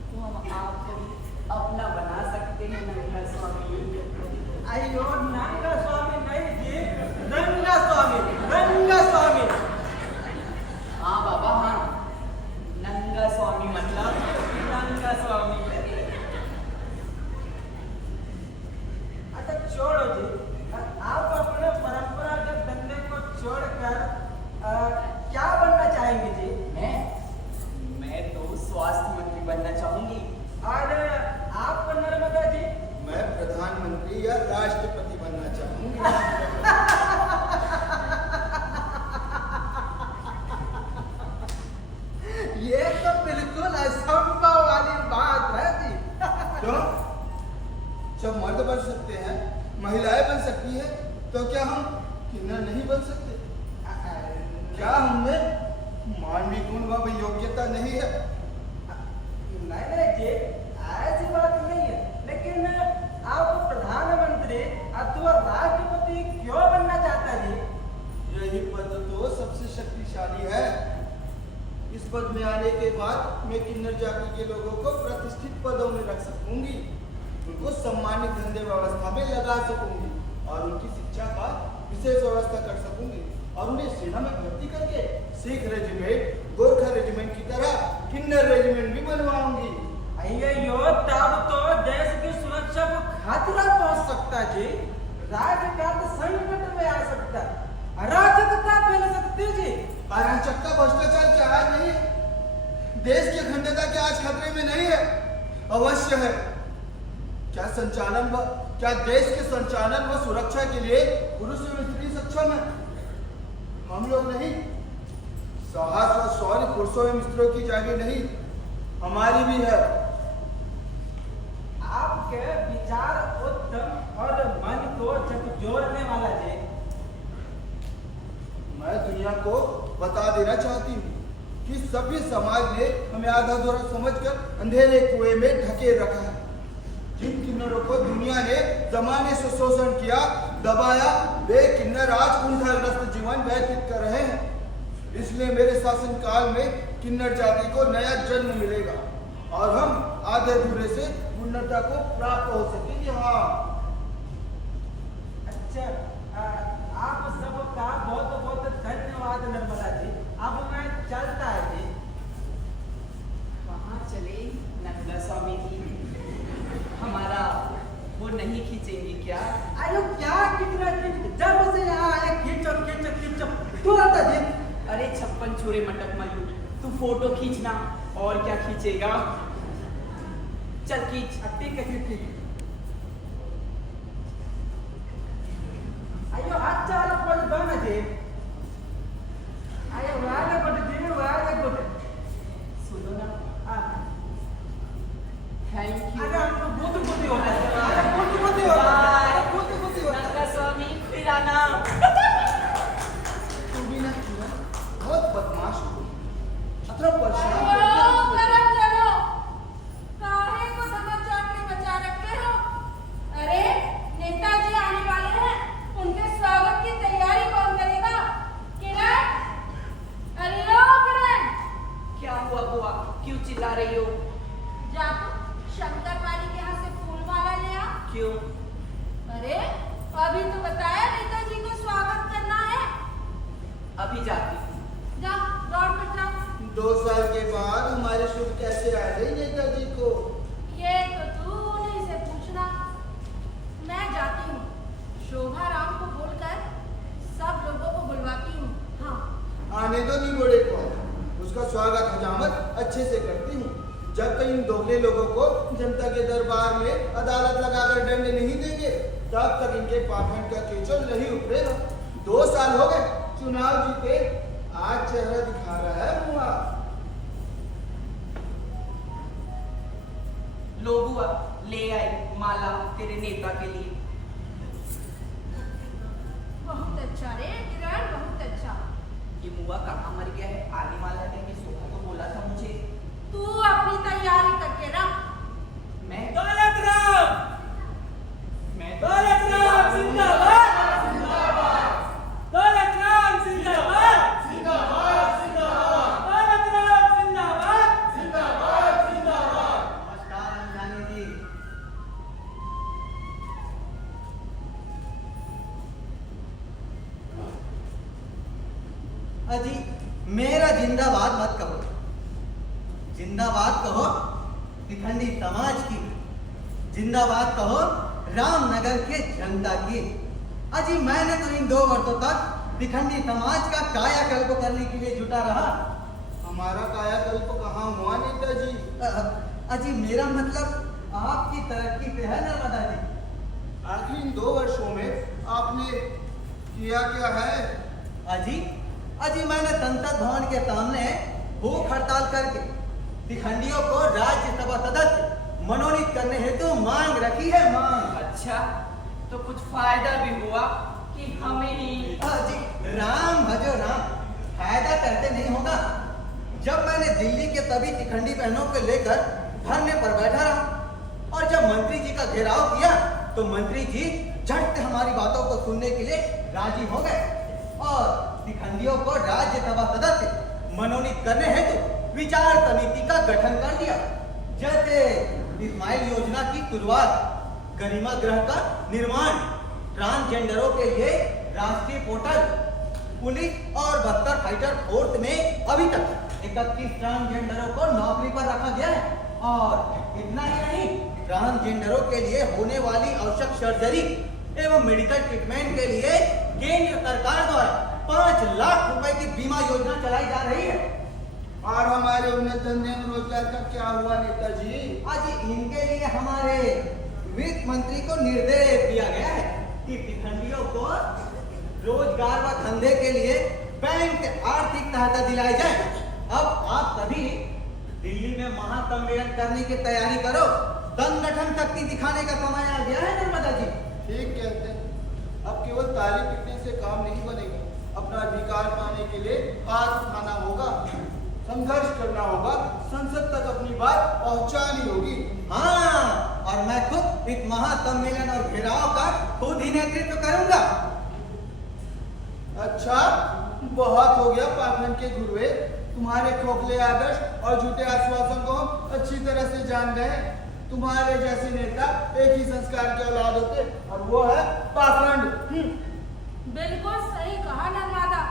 तो हम आपको भी अपना बना सकते हैं नंगा स्वामी। अयो नंगा स्वामी नहीं जी, रंगा स्वामी, रंगा स्वामी। हाँ बाबा हाँ, नंगा स्वामी मतलब नंगा स्वामी। अच्छा छोड़ो जी, आप अपने परंपरागत धंधे को छोड़कर क्या बनना चाहेंगे जी? मैं तो स्वास्थ्य मंत्री बनना चाहूंगी। और आप नर्मदा जी? मैं प्रधानमंत्री या राष्ट्रपति बनना चाहूंगी। ये तो बिल्कुल असंभव वाली बात है जी। क्यों? जब मर्द बन सकते हैं, महिलाएं बन सकती है, तो क्या हम किन्नर नहीं बन सकते? क्या हमें मानवीय गुण व योग्यता नहीं है? नहीं जी, ऐसी बात नहीं है, लेकिन आप प्रधानमंत्री अथवा राष्ट्रपति क्यों बनना चाहता जी? यही पद तो सबसे शक्तिशाली है। इस पद में आने के बाद मैं किन्नर जाति के लोगों को प्रतिष्ठित पदों में रख सकूंगी, उनको सम्मानित धंधे व्यवस्था में लगा सकूंगी और उनकी शिक्षा का विशेष व्यवस्था कर सकूंगी और उन्हें सेना में भर्ती करके सिख रेजिमेंट, गोरखा रेजिमेंट की तरह किन्नर रेजिमेंट भी बनवाऊंगी। अयो तब तो देश की सुरक्षा को खतरा पहुंच सकता जी, राजकाज संकट में आ सकता, अराजकता फैल सकती जी। अराजकता भ्रष्टाचार की आज नहीं है, देश की अखंडता की आज खतरे में नहीं है, अवश्य है। क्या देश के संचालन व सुरक्षा के लिए पुरुष एवं स्त्री सक्षम है? हम लोग नहीं। साहस व शौर्य पुरुषों एवं स्त्रियों की जागीर नहीं, हमारी भी है। आपके विचार उत्तम और मन को झकझोरने वाला जी। मैं दुनिया को बता देना चाहती हूँ कि सभ्य समाज ने हमें आधा अधूरा समझकर अंधेरे कुएं में ढके रखा है। जिन किन्नरों को दुनिया ने जमाने से शोषण किया, दबाया, वे किन्नर आज कुंठाग्रस्त जीवन व्यतीत कर रहे हैं। इसलिए मेरे शासन काल में किन्नर जाति को नया जन्म मिलेगा और हम आधे अधूरे से पूर्णता को प्राप्त हो सकेंगे। हाँ, अच्छा, आप सबका बहुत बहुत धन्यवाद नर्मदा जी। अब मैं चलता है जी। वहाँ चले नंगा स्वामी जी, हमारा वो नहीं खींचेंगे क्या? अरे क्या कितना जब से यहाँ आए खींचो खींचो खींचो तुरंत जी। अरे 56 छोरे मटक मयूर, तू फोटो खींचना और क्या खींचेगा? चल खींच। ठीक है ठीक। अयो अच्छा वाला पोज बना जी। अयो वाला गोटे जी, वाला गोटे। सुनो ना, हाँ। Thank you. अरे हमको बुद्ध बुद्धि होता है। अरे बुद्ध बुद्धि होता है। अरे बुद्ध बुद्धि होता है। नंगा स्वामी फिर आना। तू भी ना बहुत बदमाश हो, अतरा परेशान अयो, करम करो। काहे को धमा चाट के बचा रखे 2 साल के बाद हमारे शुभ कैसे आ गई नेताजी को? ये तो तू उन्हीं से पूछना। मैं जाती हूँ, शोभा राम को बोलकर सब लोगों को बुलवाती हूँ। हाँ, आने दो निगोड़े को, उसका स्वागत हजामत अच्छे से करती हूँ। जब तक इन दोगले लोगों को जनता के दरबार में अदालत लगाकर दंड नहीं देंगे, तब तक इनके पाखंड का कीचड़ नहीं उतरेगा। 2 साल हो गए चुनाव जीते, आज चेहरा दिखा रहा है मुआ। लो बुआ, ले आए माला तेरे नेता के लिए। बहुत अच्छा रे किरण, बहुत अच्छा। ये मुआ कहाँ मर गया है? आने वाला है कि सोहा तो बोला था मुझे। तू अपनी तैयारी करके रख। मैं दौलत राम जिंदाबाद, दौलत राम जिंदाबाद, दौलत राम जिंदाबाद। नमस्कार अंजानी जी। अजी मेरा जिंदाबाद मत कहो, जिंदाबाद कहो शिखंडी समाज की, जिंदाबाद कहो रामनगर के जनता की। अजी मैंने तो इन 2 वर्षों तक शिखंडी समाज का कायाकल्प करने के लिए जुटा रहा। हमारा कायाकल्प कहाँ हुआ नेताजी? अजी मेरा मतलब आपकी तरक्की पे है नर्मदा जी। आखिर इन 2 वर्षों में आपने किया क्या है? अजी मैंने संसद भवन के सामने भूख हड़ताल करके शिखंडियों को राज्यसभा सदस्य मनोनीत करने हेतु मांग रखी है, मांग। अच्छा, तो कुछ फायदा भी हुआ कि हमें ही? जी राम भजो राम, फायदा करते नहीं होगा। जब मैंने दिल्ली के सभी शिखंडी बहनों को लेकर धरने पर बैठा रहा और जब मंत्री जी का घेराव किया तो मंत्री जी झट से हमारी बातों को सुनने के लिए राजी हो गए और शिखंडियों को राज्यसभा सदस्य मनोनीत करने हेतु विचार समिति का गठन कर दिया। जैसे इस्माइल योजना की शुरुआत, गरिमा गृह का निर्माण, ट्रांसजेंडरों के लिए राष्ट्रीय पोर्टल, पुलिस और बस्तर फाइटर फोर्स में अभी तक 31 ट्रांसजेंडरों को नौकरी पर रखा गया है। और इतना ही नहीं, ट्रांसजेंडरों के लिए होने वाली आवश्यक सर्जरी एवं मेडिकल ट्रीटमेंट के लिए केंद्र सरकार द्वारा 5 लाख रुपए की बीमा योजना चलाई जा रही है। और हमारे उन्नत धंधे एवं रोजगार का क्या हुआ नेताजी? आज इनके लिए हमारे वित्त मंत्री को निर्देश दिया गया है कि शिखंडियों को रोजगार व धंधे के लिए बैंक से आर्थिक सहायता दिलाई जाए। अब आप सभी दिल्ली में महासम्मेलन करने की तैयारी करो, संगठन शक्ति दिखाने का समय आ गया है नर्मदा जी। ठीक कहते हैं, अब केवल ताली पीटने से काम नहीं बनेगा। अपना अधिकार पाने के लिए हाथ उठाना होगा, संघर्ष करना होगा, संसद तक अपनी बात पहुंचानी होगी। हाँ, और मैं खुद इस महासम्मेलन और घेराव का खुद ही नेतृत्व करूंगा। अच्छा, बहुत हो गया पाखंड के गुरुए। तुम्हारे खोखले आदर्श और झूठे आश्वासन को हम अच्छी तरह से जान गए। तुम्हारे जैसे नेता एक ही संस्कार के औलाद होते और वो है पाखंड। बिल्कुल सही कहा नर्मदा।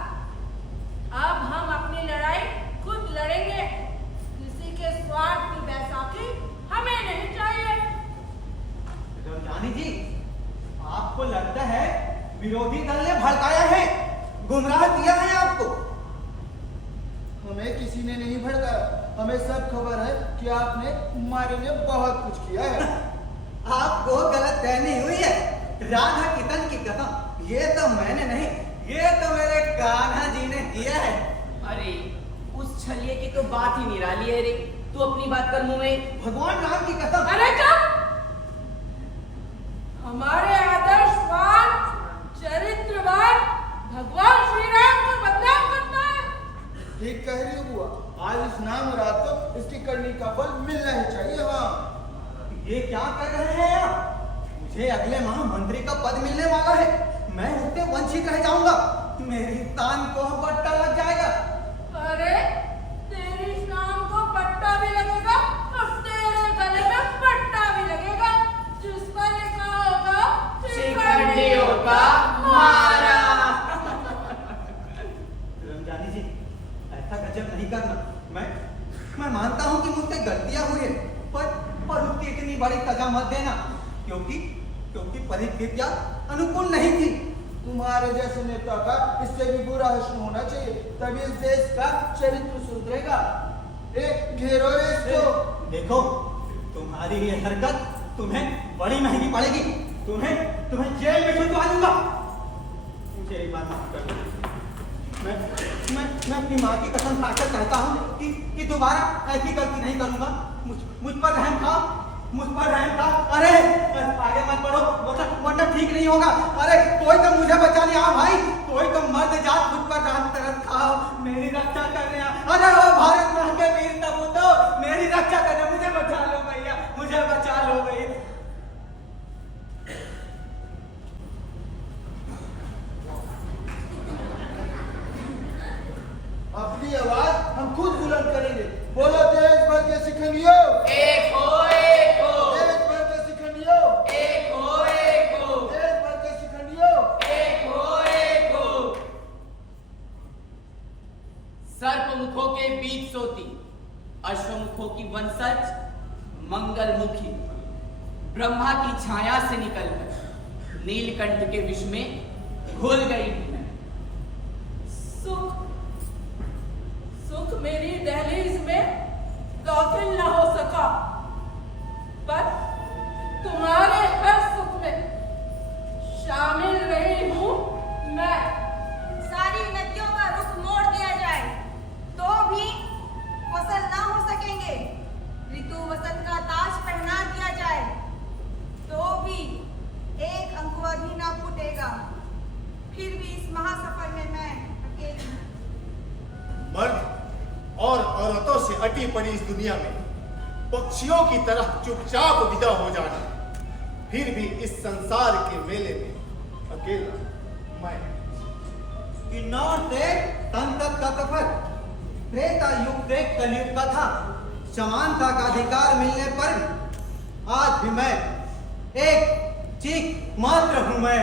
अब हम अपनी लड़ाई खुद लड़ेंगे। किसी के स्वार्थ की बैसाखी हमें नहीं चाहिए। रानी जी, आपको लगता है विरोधी दल ने भड़काया है, गुमराह किया है आपको? हमें किसी ने नहीं भड़काया। हमें सब खबर है कि आपने हमारे लिए बहुत कुछ किया है। आपको गलत फहमी हुई है। राधा किशन की कसम, ये तो मैंने नहीं, ये तो मेरे कान्हा जी ने किया है। अरे उस छलिए की तो बात ही निराली है रे। तू अपनी बात कर मुंह में। भगवान राम की कसम। अरे चुप! हमारे आदर्शवान, चरित्रवान भगवान श्री राम को बदनाम करता है। ठीक कह रही हो बुआ। आज इस नाम रात को इसकी करनी का फल मिलना ही चाहिए। हाँ, ये क्या कर रहे हैं आप? मुझे अगले माह मंत्री का पद मिलने वाला है। मैं उससे वंचित रह जाऊंगा। मेरी तान को पट्टा लग जाएगा। अरे तेरी शाम को पट्टा भी लगेगा और तेरे गले में पट्टा भी लगेगा। जिस पर लिखा होगा शिखंडियों का मारा। रमजानी जी, ऐसा हलचल नहीं करना। मैं मानता हूँ कि मुझसे गलतियां हुई है, पर उसकी इतनी बड़ी सजा मत देना, क्योंकि परिस्थितियां अनुकूल नहीं थी। तुम्हारे जैसे नेता का इससे भी बुरा हश्र होना चाहिए, तभी इस देश का चरित्र सुधरेगा। घेरो रे इसको। देखो, तुम्हारी ये हरकत तुम्हें बड़ी महंगी पड़ेगी। तुम्हें जेल में भिजवा दूंगा। मुझे एक बार माफ कर दो। मैं अपनी माँ की कसम खाकर कहता हूँ कि दोबारा ऐसी गलती नहीं करूंगा। मुझ पर रहम था। अरे आगे मत बढ़ो, वरना ठीक नहीं होगा। अरे कोई तो मुझे बचाने आओ भाई, कोई तो मर्द जात मुझ पर रात तरस खाओ, मेरी रक्षा करने आओ। अरे ओ भारत माँ के वीर सपूतो, मेरी रक्षा करने, मुझे बचा लो भैया, मुझे बचा लो भैया। अपनी आवाज हम खुद बुलंद करेंगे। बोलो देश भर के सिखंडियों, एक हो। देश भर के सिखंडियों, एक हो। देश भर के सिखंडियों। एक हो। सर्पमुखों के बीच सोती, अश्वमुखों की वंशज मंगलमुखी, ब्रह्मा की छाया से निकलकर नीलकंठ के विष में घुल गई है। सुख मेरी दहलीज में दाखिल न हो सका, पर तुम्हारे हर सुख में शामिल रही हूँ मैं। सारी नदियों का रुख मोड़ दिया जाए तो भी फसल ना हो सकेंगे। ऋतु वसंत का ताज पहना दिया जाए तो भी एक अंकुर भी ना फूटेगा। फिर भी इस महासफर में मैं अकेली। मर्द और औरतों से अटी पड़ी इस दुनिया में पक्षियों की तरह चुपचाप विदा हो जाना, फिर भी इस संसार के मेले में अकेला मैं। किन्नौर से संसद का सफर त्रेता युग से कलयुग का था। समानता का अधिकार मिलने पर आज भी मैं एक चीख मात्र हूं। मैं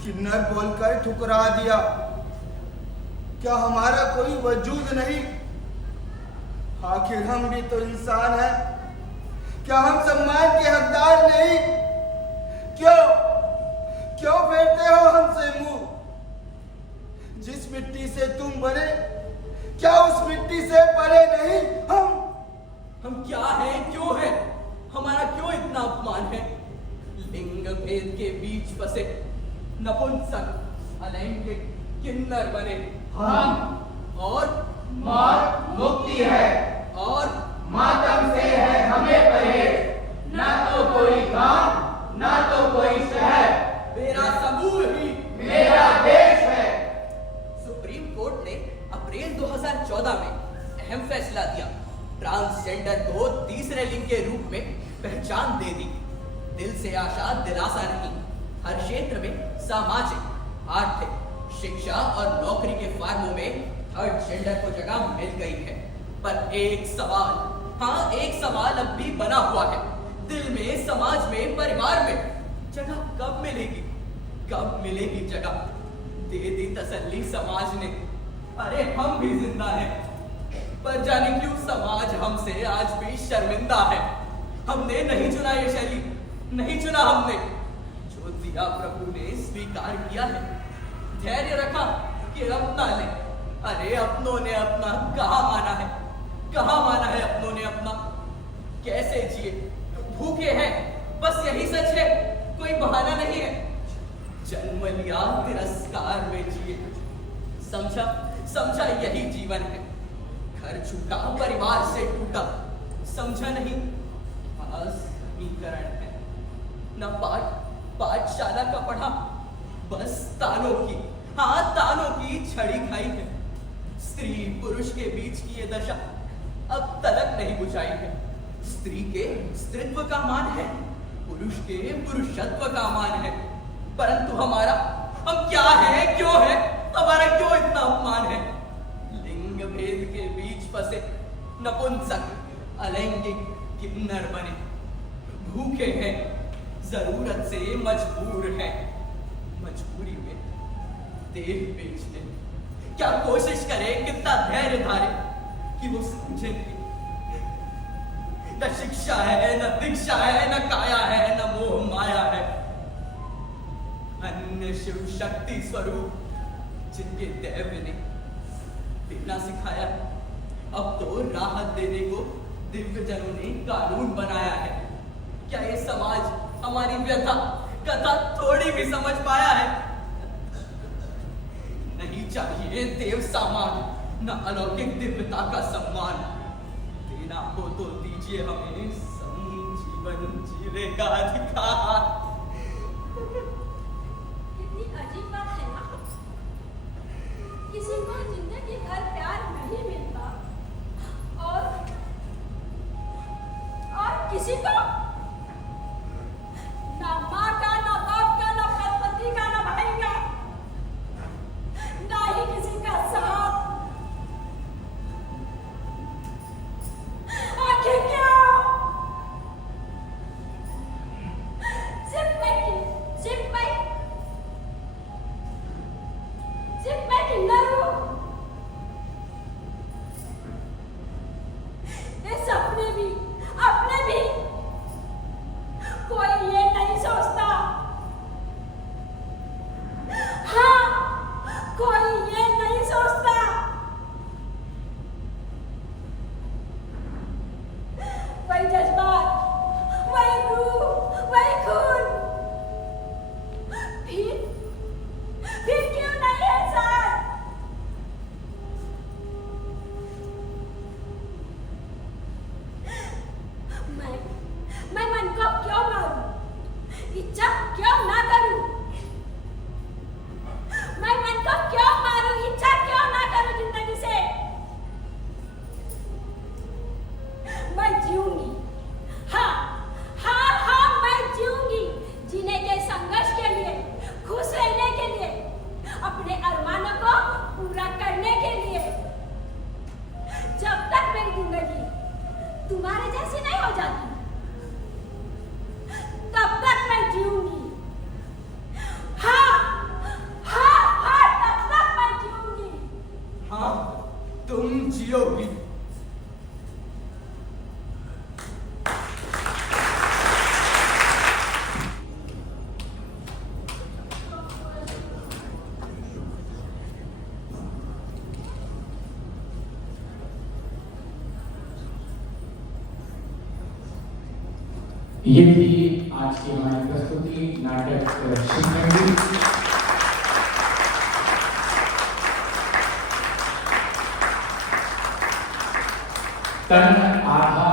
किन्नर बोलकर ठुकरा दिया। क्या हमारा कोई वजूद नहीं? आखिर हम भी तो इंसान हैं। क्या हम सम्मान के हकदार नहीं? क्यों फेरते हो हमसे मुंह? जिस मिट्टी से तुम बने, क्या उस मिट्टी से परे नहीं हम क्या हैं, क्यों हैं? हमारा क्यों इतना अपमान है? लिंग भेद के बीच फंसे नपुंसक अलैंगिक किन्नर बने हम, और मौत मुक्ति है और मातम से है हमें परहेज, न तो कोई गांव न तो कोई शहर, मेरा समूह ही मेरा देश है। सुप्रीम कोर्ट ने अप्रैल 2014 में अहम फैसला दिया। ट्रांसजेंडर को तीसरे लिंग के रूप में पहचान दे दी। दिल से आशा दिलासा नहीं। हर क्षेत्र में सामाजिक, आर्थिक, शिक्षा और नौकरी के फार्मों में थर्ड जेंडर को जगह मिल गई है। पर एक सवाल अब भी बना हुआ है। दिल में, समाज में, परिवार में जगह कब मिलेगी? कब मिलेगी जगह? दे दी तसल्ली समाज ने, अरे हम भी जिंदा हैं। पर जाने क्यों समाज हमसे आज भी शर्मिंदा है। हमने नहीं चुना ये शैली, नहीं चुना हमने। जो दिया प्रभु ने स्वीकार किया है, धैर्य रखा कि अपना ले। अरे अपनों ने अपना कहाँ माना है? कहाँ माना है अपनों ने अपना? कैसे जिए? भूखे हैं, बस यही सच है, कोई बहाना नहीं है। जन्म लिया तिरस्कार में जिए, समझा यही जीवन है। घर छूटा, परिवार से टूटा, समझा नहीं समीकरण है। न पाठशाला का पढ़ा, बस तानों की छड़ी खाई है। स्त्री पुरुष के बीच की ये दशा अब तलक नहीं बुझाई है। स्त्री के स्त्रीत्व का मान है, पुरुष के पुरुषत्व का मान है। परंतु हम क्या है, क्यों है, हमारा क्यों इतना अपमान है? लिंग भेद के बीच फंसे नपुंसक अलैंगिक किन्नर बने, भूखे हैं, जरूरत से मजबूर हैं। मजबूरी में देह बेच दे, क्या कोशिश करे, कितना धैर्य धारे कि वो समझेंगे न शिक्षा है, न दीक्षा है, न काया है, न मोह माया है। अन्य शिव शक्ति स्वरूप जिनके देव ने देना सिखाया, अब तो राहत देने को दिव्य जनों ने कानून बनाया है। क्या ये समाज हमारी व्यथा कथा थोड़ी भी समझ पाया है? नहीं चाहिए देव सामान, न अलौकिक दिव्यता का सम्मान। देना हो तो दीजिए हमें जीवन जीने का अधिकार। कितनी अजीब बात है ना, किसी को जिंदगी भर प्यार नहीं मिलता और किसी को ना माँ का, ना बाप का, ना पति का, ना भाई का, ना ही किसी का साथ। आखिर क्यों? सिर्फ मैं किन्नर हूँ। ये सपने भी, अपने भी, कोई ये नहीं सोचता। हाँ, कोई ये नहीं सोचता। वही जज्बात, वही रूह, वही खून, फिर क्यों नहीं है साथ? मैं मन को क्यों मारूं? इच्छा क्यों ना करूं? मैं मन को क्यों मारूं? इच्छा क्यों ना करूं जिंदगी से? मैं जीऊंगी, हाँ, मैं जीऊंगी। जीने के संघर्ष के लिए, खुश रहने के लिए, अपने अरमानों को पूरा करने के लिए। जब तक मेरी जिंदगी तुम्हारे जैसी नहीं हो जाती, तब तक मैं जीऊंगी। हाँ, तब तक मैं जीऊंगी। हाँ, तुम जियोगी। ये थी आज की हमारी प्रस्तुति, नाटक शिवनगरी। तन आधा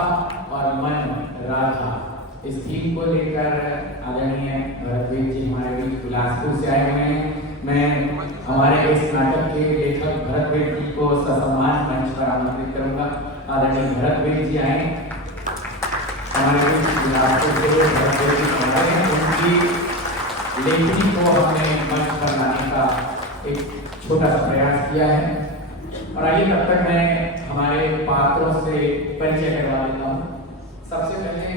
और मन राधा, इस थीम को लेकर आदरणीय भरतवेद जी हमारे बीच बिलासपुर से आए हुए हैं। मैं हमारे इस नाटक के लेखक भरतवेद जी को ससम्मान मंच पर आमंत्रित करूंगा। आदरणीय भरतवेद जी आए हमारे बीच बिलासपुर से। भरतवेद जी हमारे उनकी लेखनी को हमने मंच पर लाने का एक छोटा सा प्रयास किया है। और आइए तब तक मैं हमारे पात्रों से परिचय करवा देता हूँ। सबसे पहले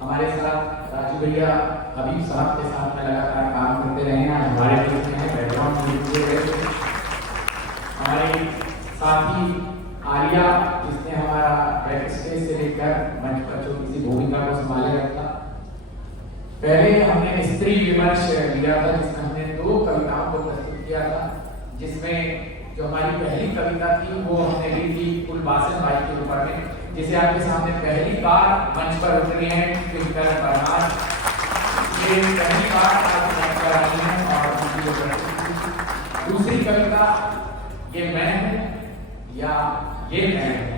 हमारे साथ राजू भैया हबीब साहब के साथ में लगातार काम करते रहे हैं, आज हमारे बीच में है, बैकग्राउंड म्यूजिक दे रहे थे। हमारे साथी आर्या, जिसने हमारा बैक स्टेज से लेकर मंच पर जो किसी भूमिका को संभाले रखा। पहले हमने स्त्री विमर्श लिया था, जिसमें हमने 2 कविताओं को प्रस्तुत किया था, जिसमें जो हमारी पहली कविता थी वो हमने ली थी कुलबासन भाई के ऊपर में, जिसे आपके सामने पहली बार मंच पर उतरी हैं किंकर परमार। ये पहली बार आज मंच पर आई हैं और उनकी जो प्रस्तुति। दूसरी कविता ये मैं हूँ या ये मैं हूँ,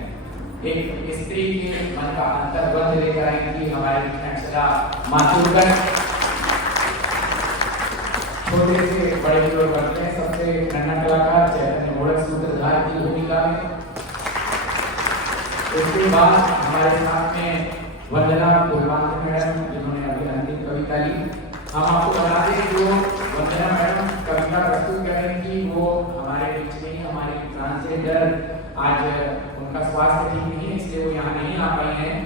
एक स्त्री के मन का अंतर्द्वंद लेकर आई थी हमारे अक्षरा माथुरकर। छोटे से बड़े लोग बनते हैं। सबसे नन्हा कलाकार चैतन्य मोड़क सूत्रधार की भूमिका में। उसके बाद हमारे साथ में वंदना पूर्वांचल मैडम, जिन्होंने अभी अंतिम कविता ली। हम आपको बता दें जो वंदना मैडम कविता प्रस्तुत कर रही थी वो हमारे बीच में ही हमारे ट्रांसजेंडर, आज उनका स्वास्थ्य ठीक नहीं है इसलिए वो यहाँ नहीं आ पाई हैं।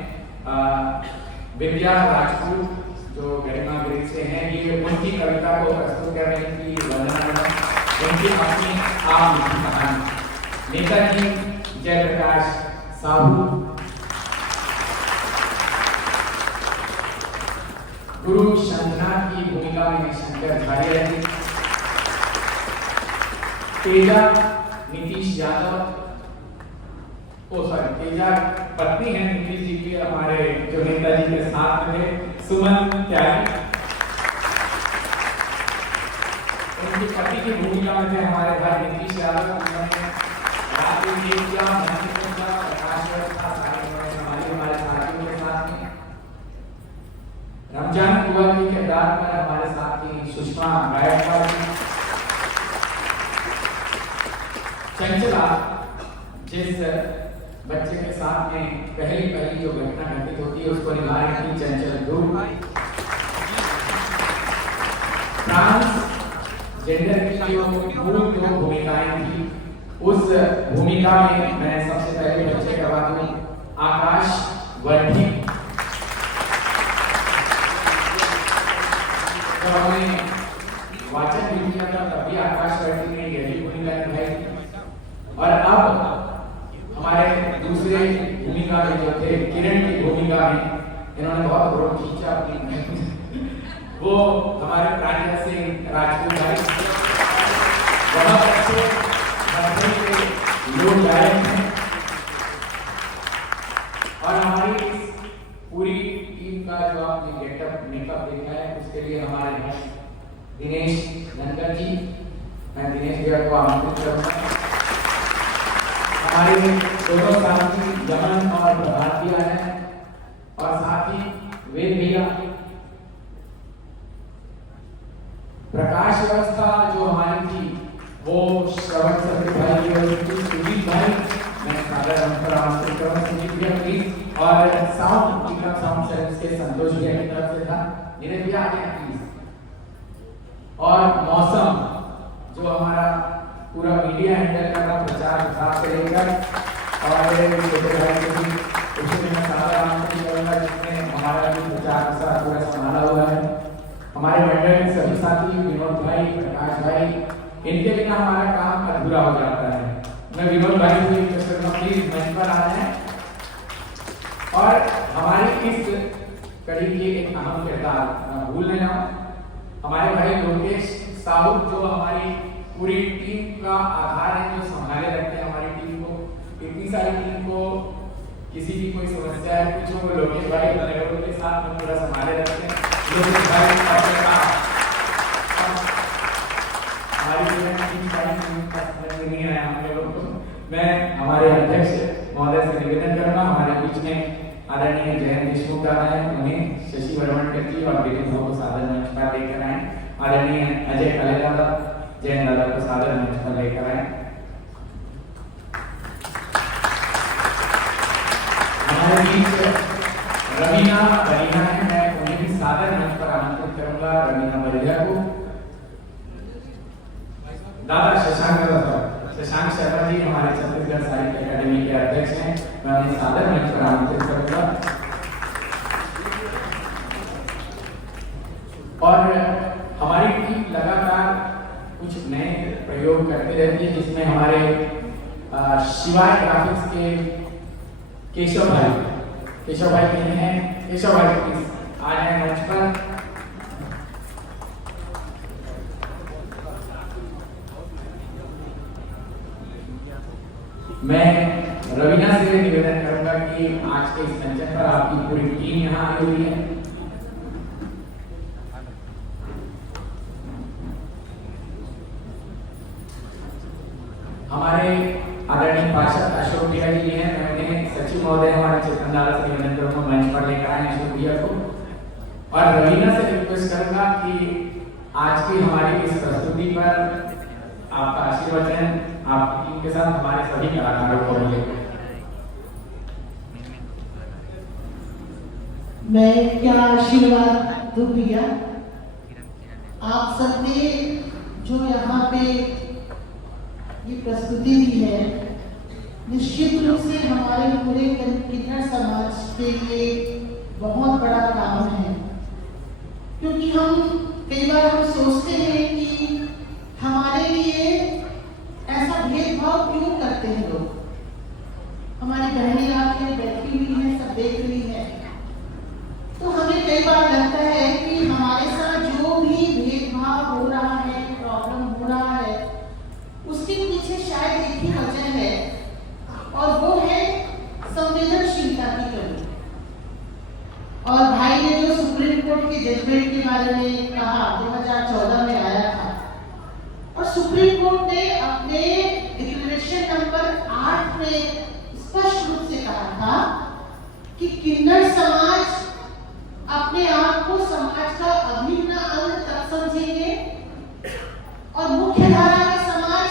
विद्या राजपूत जो गरिमा गृह से हैं, ये उनकी कविता को प्रस्तुत कर रही थी वंदना मैडम। उनकी अपनी आप लिखी कहानी। नेताजी जयप्रकाश साहू, गुरु शंखनाथ की भूमिका में शंकराचार्य जी, तेजा नीतीश यादव, तेजा पत्नी है नीतीश जी की, हमारे जो नेताजी के साथ थे, सुमन त्यागी, उनकी पति की भूमिका में थे हमारे भाई नीतीश यादव। उन्होंने प्रकाश व्यवस्था हमारे साथियों के साथ में। रमजान कुआ के किरदार में हमारे साथी सुषमा गायकवाड़ जी। चंचला, जिस बच्चे के साथ में पहली जो घटना घटित होती है उसको निभा रही थी चंचल ध्रुव। जेंडर की जो मूल दो भूमिकाएं थी, उस भूमिका में मैं सबसे पहले बच्चे करवा दूं आकाश वर्धी। जब हमें वाचन भी किया था तभी आकाश वर्धी ने यही भूमिका निभाई। और अब हमारे दूसरे भूमिका में जो थे किरण की भूमिका में इन्होंने बहुत रोक खींचा अपनी वो हमारे प्रांजल सिंह राजपूत भाई बहुत अच्छे लोग गायक हैं। और हमारी पूरी टीम का जो आपने गेटअप मेकअप देखा है उसके लिए हमारे भाई दिनेश नंदन जी, मैं दिनेश भैया को आमंत्रित करूंगा। हमारे दोनों साथी यमन और प्रभात भैया हैं और साथ ही वेद भैया। प्रकाश व्यवस्था जो हमारी थी वो श्रवण सत्य भाई और सुजीत भाई, मैं सादर आमंत्रित करूंगा सुजीत भैया प्लीज। और साउंड पिकअप साउंड सर्विस के संतोष भैया की तरफ से था, नीरज भैया आगे प्लीज। और मौसम जो हमारा पूरा मीडिया हैंडल कर रहा, प्रचार प्रसार से लेकर और छोटे भाई को भी उसमें मैं सादर आमंत्रित करूंगा जिसने हमारा भी प्रचार प्रसार पूरा संभाला हुआ है। हमारे मंडल के सभी साथी विनोद भाई, प्रकाश भाई, इनके बिना हमारा काम अधूरा हो जाता है। मैं विनोद भाई को रिक्वेस्ट करता हूं प्लीज मंच पर आ जाएं। और हमारी इस कड़ी की एक अहम किरदार भूल न जाऊं, हमारे भाई लोकेश साहू जो हमारी पूरी टीम का आधार है, जो संभाले रखते हैं हमारी टीम को। इतनी सारी टीम को किसी की कोई समस्या है कुछ वो लोकेश भाई के साथ में पूरा संभाले रखते हैं। लोकेश भाई नहीं आया हम लोगों को। मैं हमारे अध्यक्ष महोदय से निवेदन करूंगा, हमारे बीच में आदरणीय जयंत देशमुख दादा हैं, उन्हें शशि वर्मणकर जी और विनोद भाई को सादर मंच पर लेकर आए। आदरणीय अजय कले दादा, जयंत दादा को सादर मंच पर लेकर आए। हमारे बीच रवीना बलिया है, मैं उन्हें भी सादर मंच पर आमंत्रित करूंगा। रवीना बलिया को दादा शशांक शर्मा जी हमारे छत्तीसगढ़ साहित्य अकादमी के अध्यक्ष हैं, मैं उन्हें सादर मंच पर आमंत्रित करूंगा। और हमारी टीम लगातार कुछ नए प्रयोग करते रहती है, जिसमें हमारे शिवाय ग्राफिक्स के केशव भाई कहीं हैं, केशव भाई प्लीज आ जाए मंच पर। मैं रवीना से निवेदन करूंगा कि आज के इस मंचन पर आपकी पूरी टीम यहाँ आई हुई है। हमारे आदरणीय पार्षद अशोक भैया जी हैं, मैं उन्हें सचिव महोदय हमारे चेतन दादा से निवेदन करूंगा मंच पर लेकर आए अशोक भैया को। और रवीना से रिक्वेस्ट करूंगा कि आज की हमारी इस प्रस्तुति पर आपका आशीर्वचन आपकी टीम के साथ हमारे सभी कलाकारों को मिले। मैं क्या आशीर्वाद दूं भैया, आप सबने जो यहाँ पे ये प्रस्तुति दी है, निश्चित रूप से हमारे पूरे किन्नर समाज के लिए बहुत बड़ा काम है। क्योंकि हम कई बार हम सोचते हैं कि हमारे लिए करते हैं लोग। हमारी बहनें आके बैठी हुई हैं, सब देख रही है। तो हमें कई बार लगता है कि हमारे साथ जो भी भेदभाव हो रहा है, प्रॉब्लम हो रहा है, उसके पीछे शायद एक ही वजह है, और वो है संवेदनशीलता की कमी। और भाई ने जो सुप्रीम कोर्ट के जजमेंट के बारे में कहा, 2014 में आया था, और सुप्रीम कोर्ट ने अपने डिक्लेरेशन नंबर 8 में स्पष्ट रूप से कहा था कि किन्नर समाज अपने आप को समाज का अभिन्न अंग तब समझेंगे, और मुख्य धारा का समाज,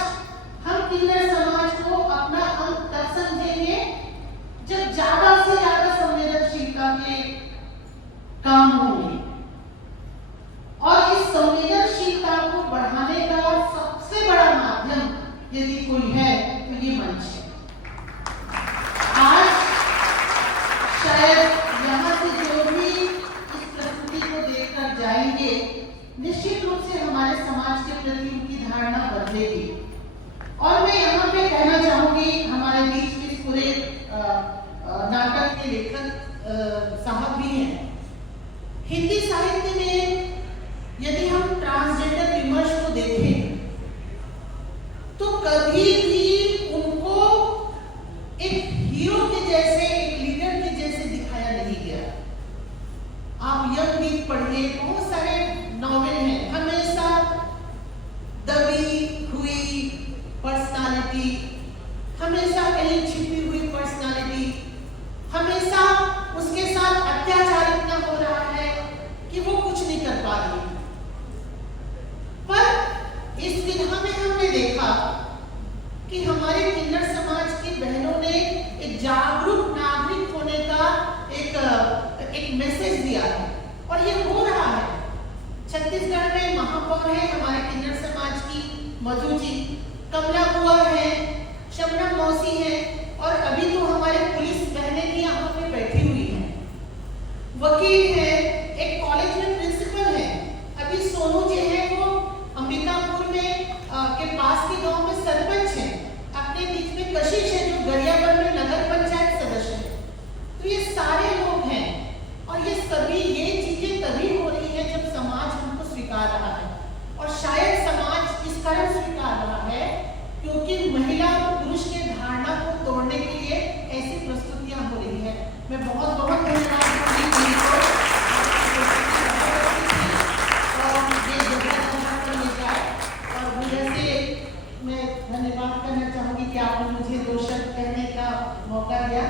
हम किन्नर समाज को अपना अंग तब समझेंगे जब ज्यादा से ज्यादा संवेदनशीलता के काम होंगे। और इस संवेदनशीलता को बढ़ाने का सबसे बड़ा माध्यम यदि कोई है तो ये मंच है। आज शायद यहाँ से जो भी इस प्रस्तुति को देखकर जाएंगे, निश्चित रूप से हमारे समाज के प्रति उनकी धारणा बदलेगी। और मैं यहाँ पे कहना चाहूंगी, हमारे बीच में इस पूरे नाटक के लेखक साहब भी हैं। हिंदी साहित्य में यदि हम ट्रांसजेंडर विमर्श को देखें तो कभी भी उनको एक हीरो के जैसे, एक लीडर के जैसे दिखाया नहीं गया। आप यंग वीक पढ़िए, बहुत सारे नॉवेल हैं, हमेशा दबी हुई पर्सनालिटी, हमेशा कहीं छिपी हुई पर्सनालिटी, हमेशा उसके साथ अत्याचार इतना हो रहा है कि वो कुछ नहीं कर पा रही। पर इस विधा में हमने देखा कि हमारे किन्नर समाज की बहनों ने एक जागरूक नागरिक होने का एक मैसेज दिया है, और ये हो रहा है। छत्तीसगढ़ में महापौर है हमारे किन्नर समाज की मधु जी, कमला बुआ है, शबनम मौसी है, और अभी तो हमारे पुलिस बहनें भी यहाँ पे बैठी हुई हैं, वकील है, एक कॉलेज में प्रिंसिपल है। अभी सोनू जी है, वो अंबिकापुर में के पास के गांव में सरपंच है। अपने बीच में कशिश है जो गरियाबंद में नगर पंचायत सदस्य है। तो ये सारे लोग हैं, और ये चीजें तभी हो रही है जब समाज हमको स्वीकार रहा है। और शायद समाज इस कारण स्वीकार रहा है क्योंकि महिला और पुरुष के धारणा को तोड़ने के लिए ऐसी प्रस्तुतियां हो रही है। मैं बहुत बहुत धन्यवाद धन्यवाद करना चाहूंगी कि आपने मुझे 2 शब्द कहने का मौका दिया।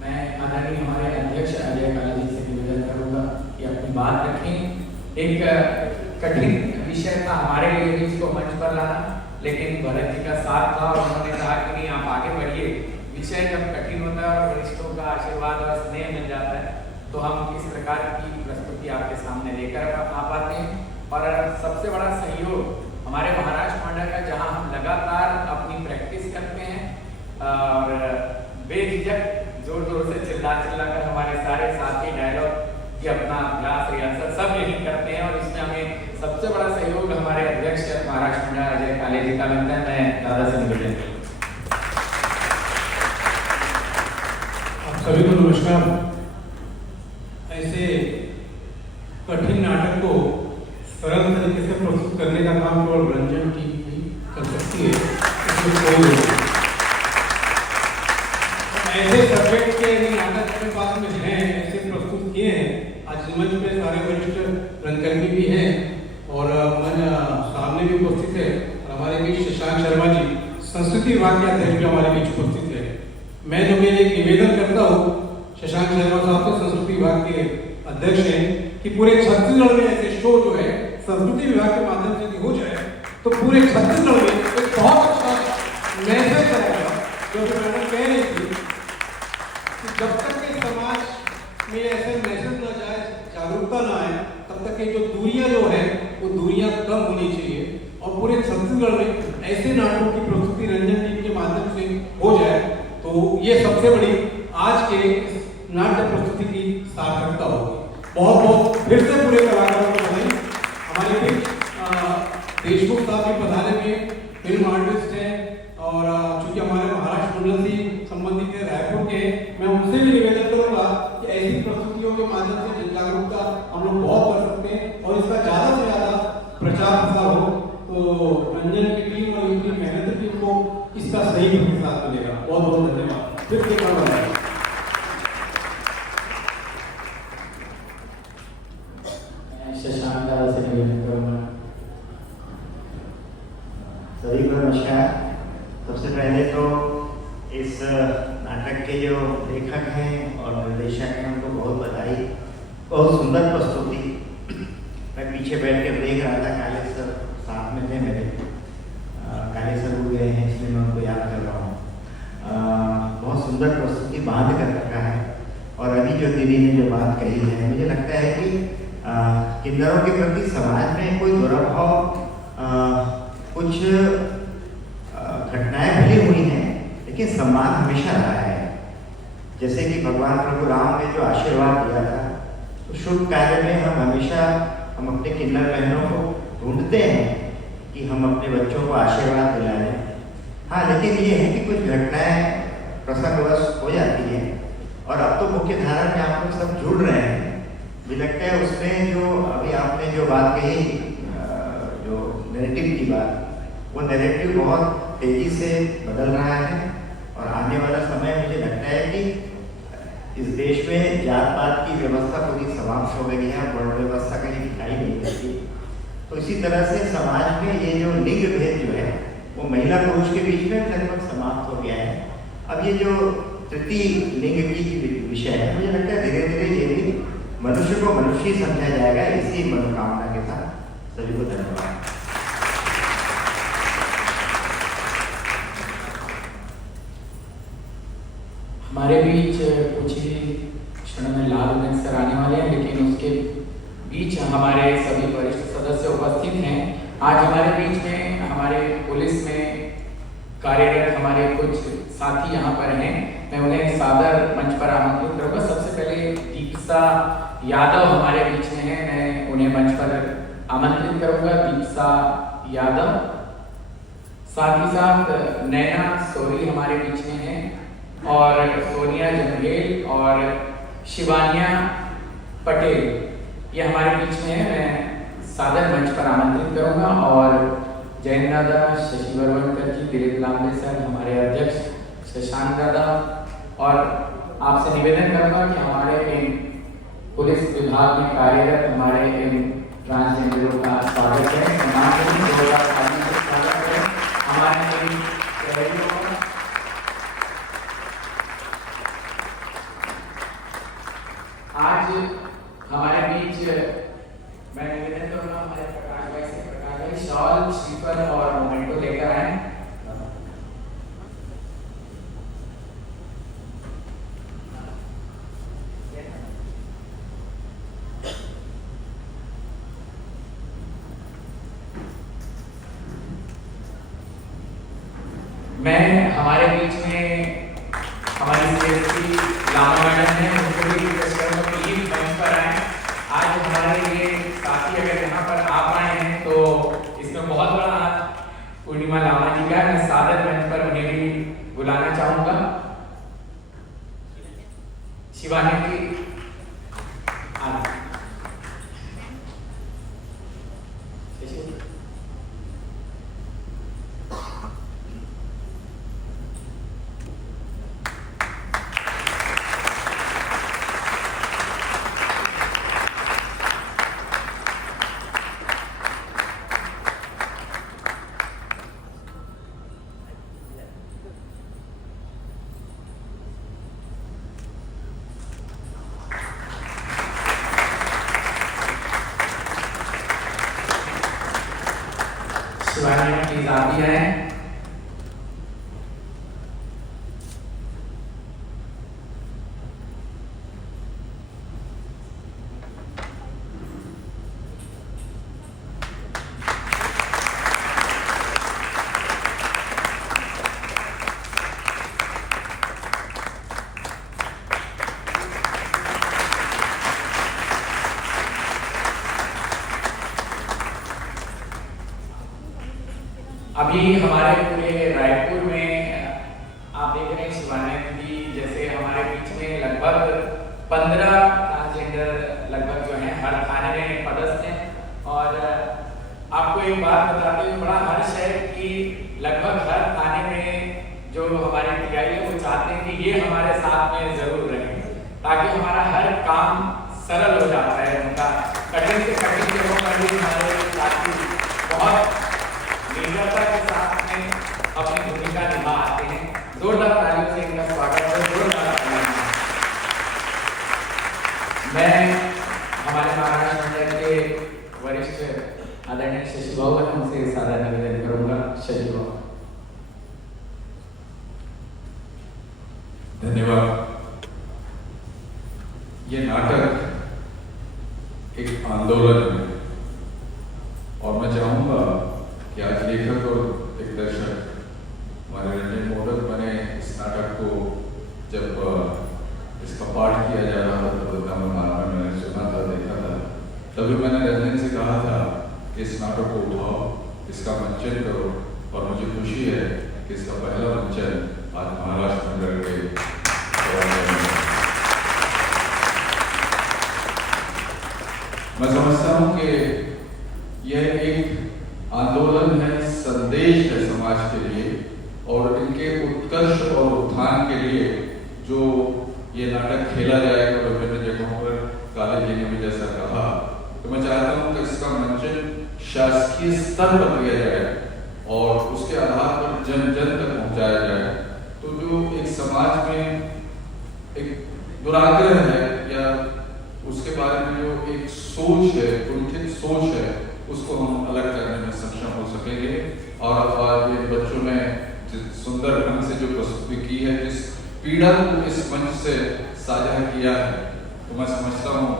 मैं आदरणीय हमारे अध्यक्ष अजय काले जी से निवेदन करूंगा कि अपनी बात रखें। एक कठिन विषय था हमारे लिए भी इसको मंच पर लाना, लेकिन भरत जी का साथ था और उन्होंने कहा कि नहीं, आप आगे बढ़िए। विषय जब कठिन होता है और वरिष्ठों का आशीर्वाद और स्नेह मिल जाता है तो हम इस प्रकार की प्रस्तुति आपके सामने लेकर आ पाते हैं। और सबसे बड़ा सहयोग हमारे महाराष्ट्र मंडल का, जहां हम लगातार अपनी प्रैक्टिस करते हैं और बेझिझक जोर जोर से चिल्ला कर हमारे सारे साथी डायलॉग की अपना अभ्यास रिहर्सल सब यही करते हैं। और इसमें हमें सबसे बड़ा सहयोग हमारे अध्यक्ष महाराष्ट्र मंडल अजय काले जी का मिलता है। मैं दादा से निवेदन करूंगा। आप सभी को नमस्कार। ऐसे कठिन नाटक को सरल तरीके से प्रस्तुत करने का काम केवल रंजन टीम ही कर सकती है, इसमें कोई नहीं। ऐसे सब्जेक्ट के नाटक अपने पास में हैं, ऐसे प्रस्तुत किए हैं। आज मंच पे सारे वरिष्ठ रंगकर्मी भी हैं और मन सामने भी उपस्थित है। और हमारे बीच शशांक शर्मा जी, संस्कृति विभाग के अध्यक्ष भी हमारे बीच उपस्थित है। मैं जो मेरे एक निवेदन करता हूँ शशांक शर्मा साहब से, संस्कृति विभाग के अध्यक्ष हैं, कि पूरे छत्तीसगढ़ में ऐसे शो जो है संस्कृति विभाग के माध्यम से यदि हो जाए तो पूरे छत्तीसगढ़ में एक बहुत अच्छा मैसेज आएगा। जो मैडम कह रही थी कि जब तक के समाज में ऐसे मैसेज न जाए, जागरूकता न आए, तब तक ये जो दूरियां जो है वो दूरियां कम होनी चाहिए। और पूरे छत्तीसगढ़ में ऐसे नाटकों की प्रस्तुति रंजन टीम के माध्यम से हो जाए तो ये सबसे बड़ी आज के नाट्य प्रस्तुति की सार्थकता होगी। बहुत बहुत फिर से पूरे कलाकारों को बधाई। हमारे बीच देशमुख साहब भी पधारे हुए, फिल्म आर्टिस्ट हैं और चूंकि हमारे महाराष्ट्र मंडल से संबंधित है रायपुर के, मैं उनसे भी निवेदन करूंगा कि ऐसी प्रस्तुतियों के माध्यम से जन जागरूकता हम लोग बहुत कर सकते हैं और इसका ज़्यादा से ज़्यादा प्रचार प्रसार हो तो रंजन की टीम और इनकी मेहनत टीम को इसका सही प्रतिसाद मिलेगा। बहुत बहुत धन्यवाद। फिर से धन्यवाद। शशांक दादा से निवेदन करूंगा। सभी को नमस्कार। सबसे पहले तो इस नाटक के जो लेखक हैं और निर्देशक हैं उनको बहुत बधाई। बहुत सुंदर प्रस्तुति। मैं पीछे बैठ के देख रहा था, काले सर साथ में थे मेरे, काले सर हो गए हैं इसलिए मैं उनको याद कर रहा हूँ। बहुत सुंदर प्रस्तुति बांध कर रखा है और अभी जो दीदी ने जो बात कही है, मुझे लगता है कि किन्नरों के प्रति समाज में कोई दुर्भाव, कुछ घटनाएं भली हुई हैं लेकिन सम्मान हमेशा रहा है। जैसे कि भगवान प्रभु राम ने जो आशीर्वाद दिया था, तो शुभ कार्य में हम अपने किन्नर बहनों को ढूंढते हैं कि हम अपने बच्चों को आशीर्वाद दिलाएं। हाँ, लेकिन ये है कि कुछ घटनाएं प्रसंगवश हो जाती हैं और अब तो मुख्य धारा में आप लोग सब जुड़ रहे हैं। मुझे लगता है उसमें जो अभी आपने जो बात कही, जो नैरेटिव की बात, वो नैरेटिव बहुत तेजी से बदल रहा है और आने वाला समय मुझे लगता है कि इस देश में जात पात की व्यवस्था पूरी समाप्त हो गई है, वर्ण व्यवस्था कहीं दिखाई नहीं देती। तो इसी तरह से समाज में ये जो लिंग भेद जो है वो महिला पुरुष के बीच में लगभग समाप्त हो गया है। अब ये जो तृतीय लिंग की विषय है, मुझे लगता है धीरे धीरे ये भी मनुष्य को मनुष्य ही समझा जाएगा। इसी मनोकामना के साथ सभी को धन्यवाद। हमारे बीच कुछ ही क्षण में लाल रंग सर आने वाले हैं, लेकिन उसके बीच हमारे सभी वरिष्ठ सदस्य उपस्थित हैं। आज हमारे बीच में हमारे पुलिस में कार्यरत हमारे कुछ साथी यहाँ पर हैं। मैं उन्हें सादर मंच पर आमंत्रित करूँगा। सबसे पहले दीक्षा यादव हमारे बीच में है, मैं उन्हें मंच पर आमंत्रित करूँगा। दीक्षा यादव, साथ ही साथ नैना सोरी हमारे बीच में है और सोनिया जंगेल और शिवानिया पटेल, ये हमारे बीच में है। मैं सादर मंच पर आमंत्रित करूंगा और जैन दादा, शशि वरवणकर जी, दिलीप लांबे सर, हमारे अध्यक्ष शशांक दादा, और आपसे निवेदन करूंगा कि हमारे पुलिस विभाग में कार्यरत हमारे ट्रांसजेंडरों का स्वागत है। हमारे आज हमारे बीच मैं निवेदन करूंगा हमारे प्रकाश भाई से, प्रकाश भाई शॉल, श्रीफल और मोमेंटो लेकर आए। मैं हमारे बीच में हमारी सीएसपी लामा मैडम है, उनको भी रिक्वेस्ट करूंगा कि ये मंच पर आए। आज हमारे ये साथी अगर यहाँ पर आ पाए हैं तो इसमें बहुत बड़ा पूर्णिमा लामा जी का, मैं सादर मंच पर उन्हें भी बुलाना चाहूंगा। शिवानी जी प्लीज आप भी आए। अभी हमारे पूरे रायपुर में आप देख रहे हैं शिवानंद जी जैसे हमारे बीच में लगभग 15 ट्रांसजेंडर लगभग जो हैं हर थाने में पदस्थ हैं। और आपको एक बात बताते हुए बड़ा हर्ष है कि लगभग हर थाने में जो हमारे टीआई है वो चाहते हैं कि ये हमारे साथ में जरूर रहें ताकि हमारा हर काम सरल हो जाता है। उनका कठिन से कठिन जगहों पर भी हमारे साथी बहुत निर्भरता के साथ में अपनी भूमिका निभा आते हैं। जोरदार तालियों से इनका स्वागत है। जोरदार तालियां। मैं हमारे महाराष्ट्र मंडल के वरिष्ठ आदरणीय शशि बाबू से सादा निवेदन करूंगा। शशि बाबू। धन्यवाद। ये नाटक एक आंदोलन है और मैं चाहूंगा कि आज लेखक और दिग्दर्शक हमारे रंजन मोदक बने इस नाटक को जब इसका पाठ किया जा रहा था तो वृंदावन में मैंने सुना था, देखा था, तभी मैंने रंजन से कहा था कि इस नाटक को उठाओ, इसका मंचन करो। और मुझे खुशी है कि इसका पहला मंचन आज महाराष्ट्र में करके मैं समझता हूँ कि यह एक आंदोलन है, संदेश है समाज के लिए और इनके उत्कर्ष और उत्थान के लिए जो ये नाटक खेला जाएगा विभिन्न जगहों पर कॉलेज में जैसा कहा, तो मैं चाहता हूँ कि इसका मंचन शासकीय स्तर पर किया जाए और उसके आधार पर जन जन तक पहुँचाया जाए। तो जो एक समाज में एक दुराग्रह है या उसके बारे में जो एक सोच है, कुंठित सोच है, उसको हम अलग करने में सक्षम हो सकेंगे। और आज इन बच्चों ने जिस सुंदर ढंग से जो प्रस्तुति की है, जिस पीड़ा को इस मंच से साझा किया है, तो मैं समझता हूँ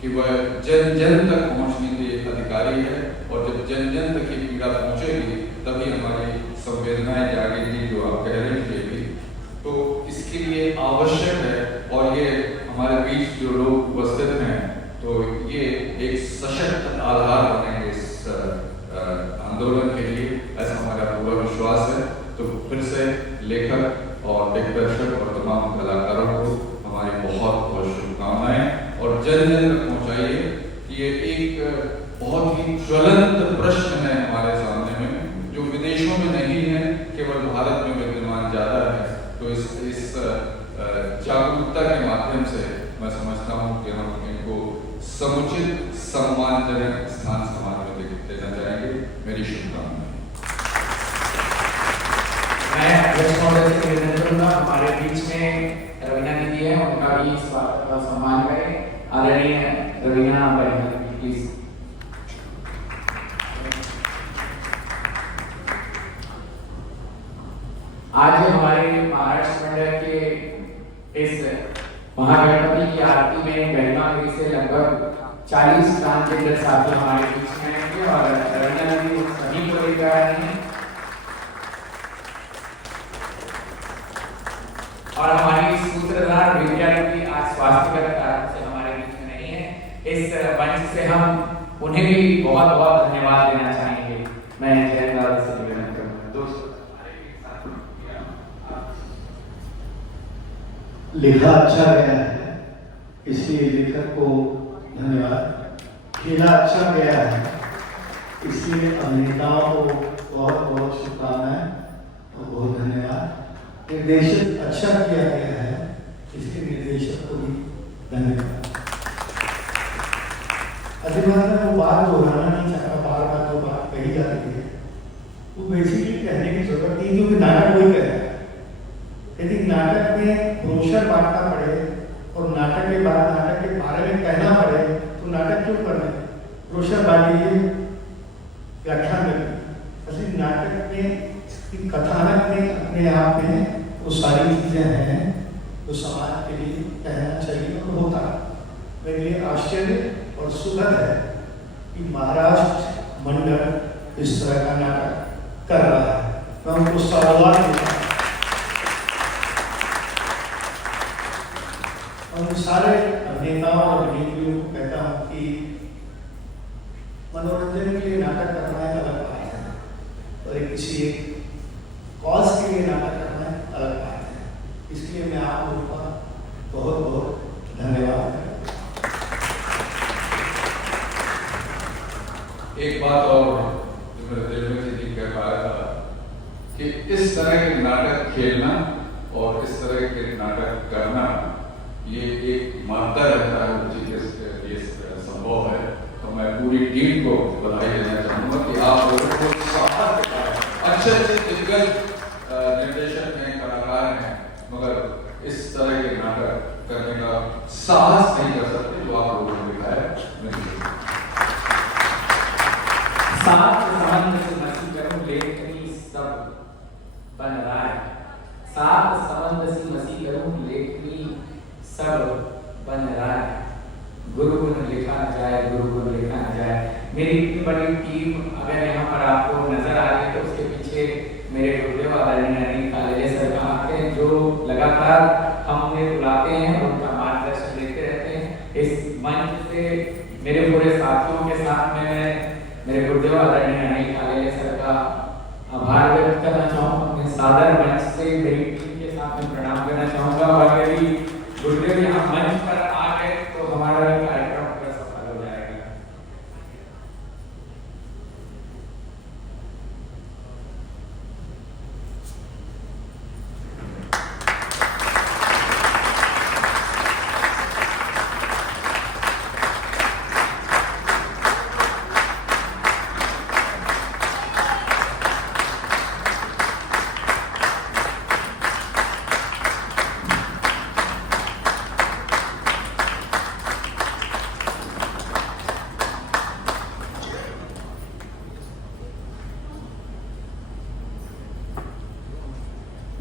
कि वह जन जन तक पहुँचने के अधिकारी है और जब जन जन तक ये पीड़ा पहुँचेगी तभी हमारी संवेदनाएं जागेंगी, जो आप कह रहे थे भी। तो इसके लिए आवश्यक है और ये हमारे बीच जो लोग उपस्थित हैं तो ये एक सशक्त आधार बनेंगे इस आंदोलन के लिए, ऐसा हमारा पूरा विश्वास है। तो फिर से लेखक और दिग्दर्शक और तमाम कलाकारों को हमारी बहुत बहुत शुभकामनाएं और जन जन तक पहुँचाइए कि ये एक बहुत ही ज्वलंत प्रश्न है हमारे सामने में, जो विदेशों में नहीं है, केवल भारत में विद्यमान ज्यादा है। तो इस जागरूकता के माध्यम से मैं समझता हूँ कि हम इनको समुचित सम्मानजनक स्थान समाज में देना चाहेंगे। मेरी शुभकामनाएं। मैं अध्यक्ष महोदय से निवेदन करूंगा हमारे बीच में रवीना दीदी है, उनका भी सम्मान करें। आदरणीय रवीना प्लीज। आज हमारे महाराष्ट्र मंडल के इस महागणपति की आरती में गरिमागिरी से लगभग 40 ट्रांसजेंडर साथी हमारे बीच में आएंगे और रवीना दीदी सभी को लेकर आए हैं। और हमारी सूत्रधार विद्या दीदी आज स्वास्थ्यगत कारण से हमारे बीच में नहीं है। इस मंच से हम उन्हें भी बहुत बहुत धन्यवाद देना चाहेंगे। मैं जयदादा से निवेदन करूंगा। दोस्तों, लिखा अच्छा गया है, इसलिए लेखक को धन्यवाद। खेला अच्छा गया है, इसलिए अभिनेताओं को बहुत बहुत शुभकामनाएं और बहुत धन्यवाद। निर्देशन अच्छा किया गया है, इसलिए निर्देशक को भी धन्यवाद। अधिमान में वो बात दोहराना नहीं चाहता, बार बार जो बात कही जा रही है वो बेसिकली कहने की जरूरत नहीं, क्योंकि नाटक वही कह रहा है। यदि नाटक में ब्रोशर बांटना पड़े और नाटक के बाद नाटक के बारे में कहना पड़े तो नाटक क्यों करना है? ब्रोशर बांटिए, व्याख्यान करिए। असली नाटक में कथानक में अपने आप में वो सारी चीजें हैं जो समाज के लिए कहना चाहिए और होता है। मेरे लिए आश्चर्य और सुखद है कि महाराष्ट्र मंडल इस तरह का नाटक कर रहा है। मैं उनको साधुवाद देता हूं और सारे अभिनेताओं और अभिनेत्रियों को कहता हूँ कि मनोरंजन के लिए नाटक करना एक अलग बात है और किसी एक कॉज के लिए नाटक करना अलग बात है। इसलिए मैं आप लोगों का बहुत बहुत धन्यवाद करता हूँ। एक बात और जो मेरे दिल में थी कह पाया था कि इस तरह के नाटक खेलना और इस तरह के नाटक करना ये एक मादा रहता है जिसके लिए संभव है। तो मैं पूरी टीम को बधाई देना चाहूँगा कि आप लोगों को साहस दिखाया। अच्छे दिग्गज निर्देशक हैं, कलाकार हैं, मगर इस तरह के नाटक करने का साहस नहीं कर सकते जो आप लोगों ने दिखाया। सात संबंध से मसी करूं लेखनी सब बन राय। सात संबंध से मसी करूं लेखनी सब बन राय। गुरु गुण लिखा न जाए, गुरु गुण लिखा न जाए। मेरी इतनी बड़ी टीम अगर यहाँ पर आपको नजर आ रही है तो उसके पीछे मेरे गुरुदेव आदरणीय अनिल कालेजे सर आते हैं, जो लगातार हमें बुलाते हैं, उनका मार्गदर्शन देते रहते हैं। इस मंच से मेरे पूरे साथियों के साथ में मेरे गुरुदेव आदरणीय अनिल कालेजे सर का आभार व्यक्त करना चाहूँगा। अपने सादर मंच से मेरी टीम के साथ में प्रणाम करना चाहूँगा। और यदि गुरुदेव यहाँ मंच पर आ गए तो हमारा कार्यक्रम पूरा सफल हो जाएगा।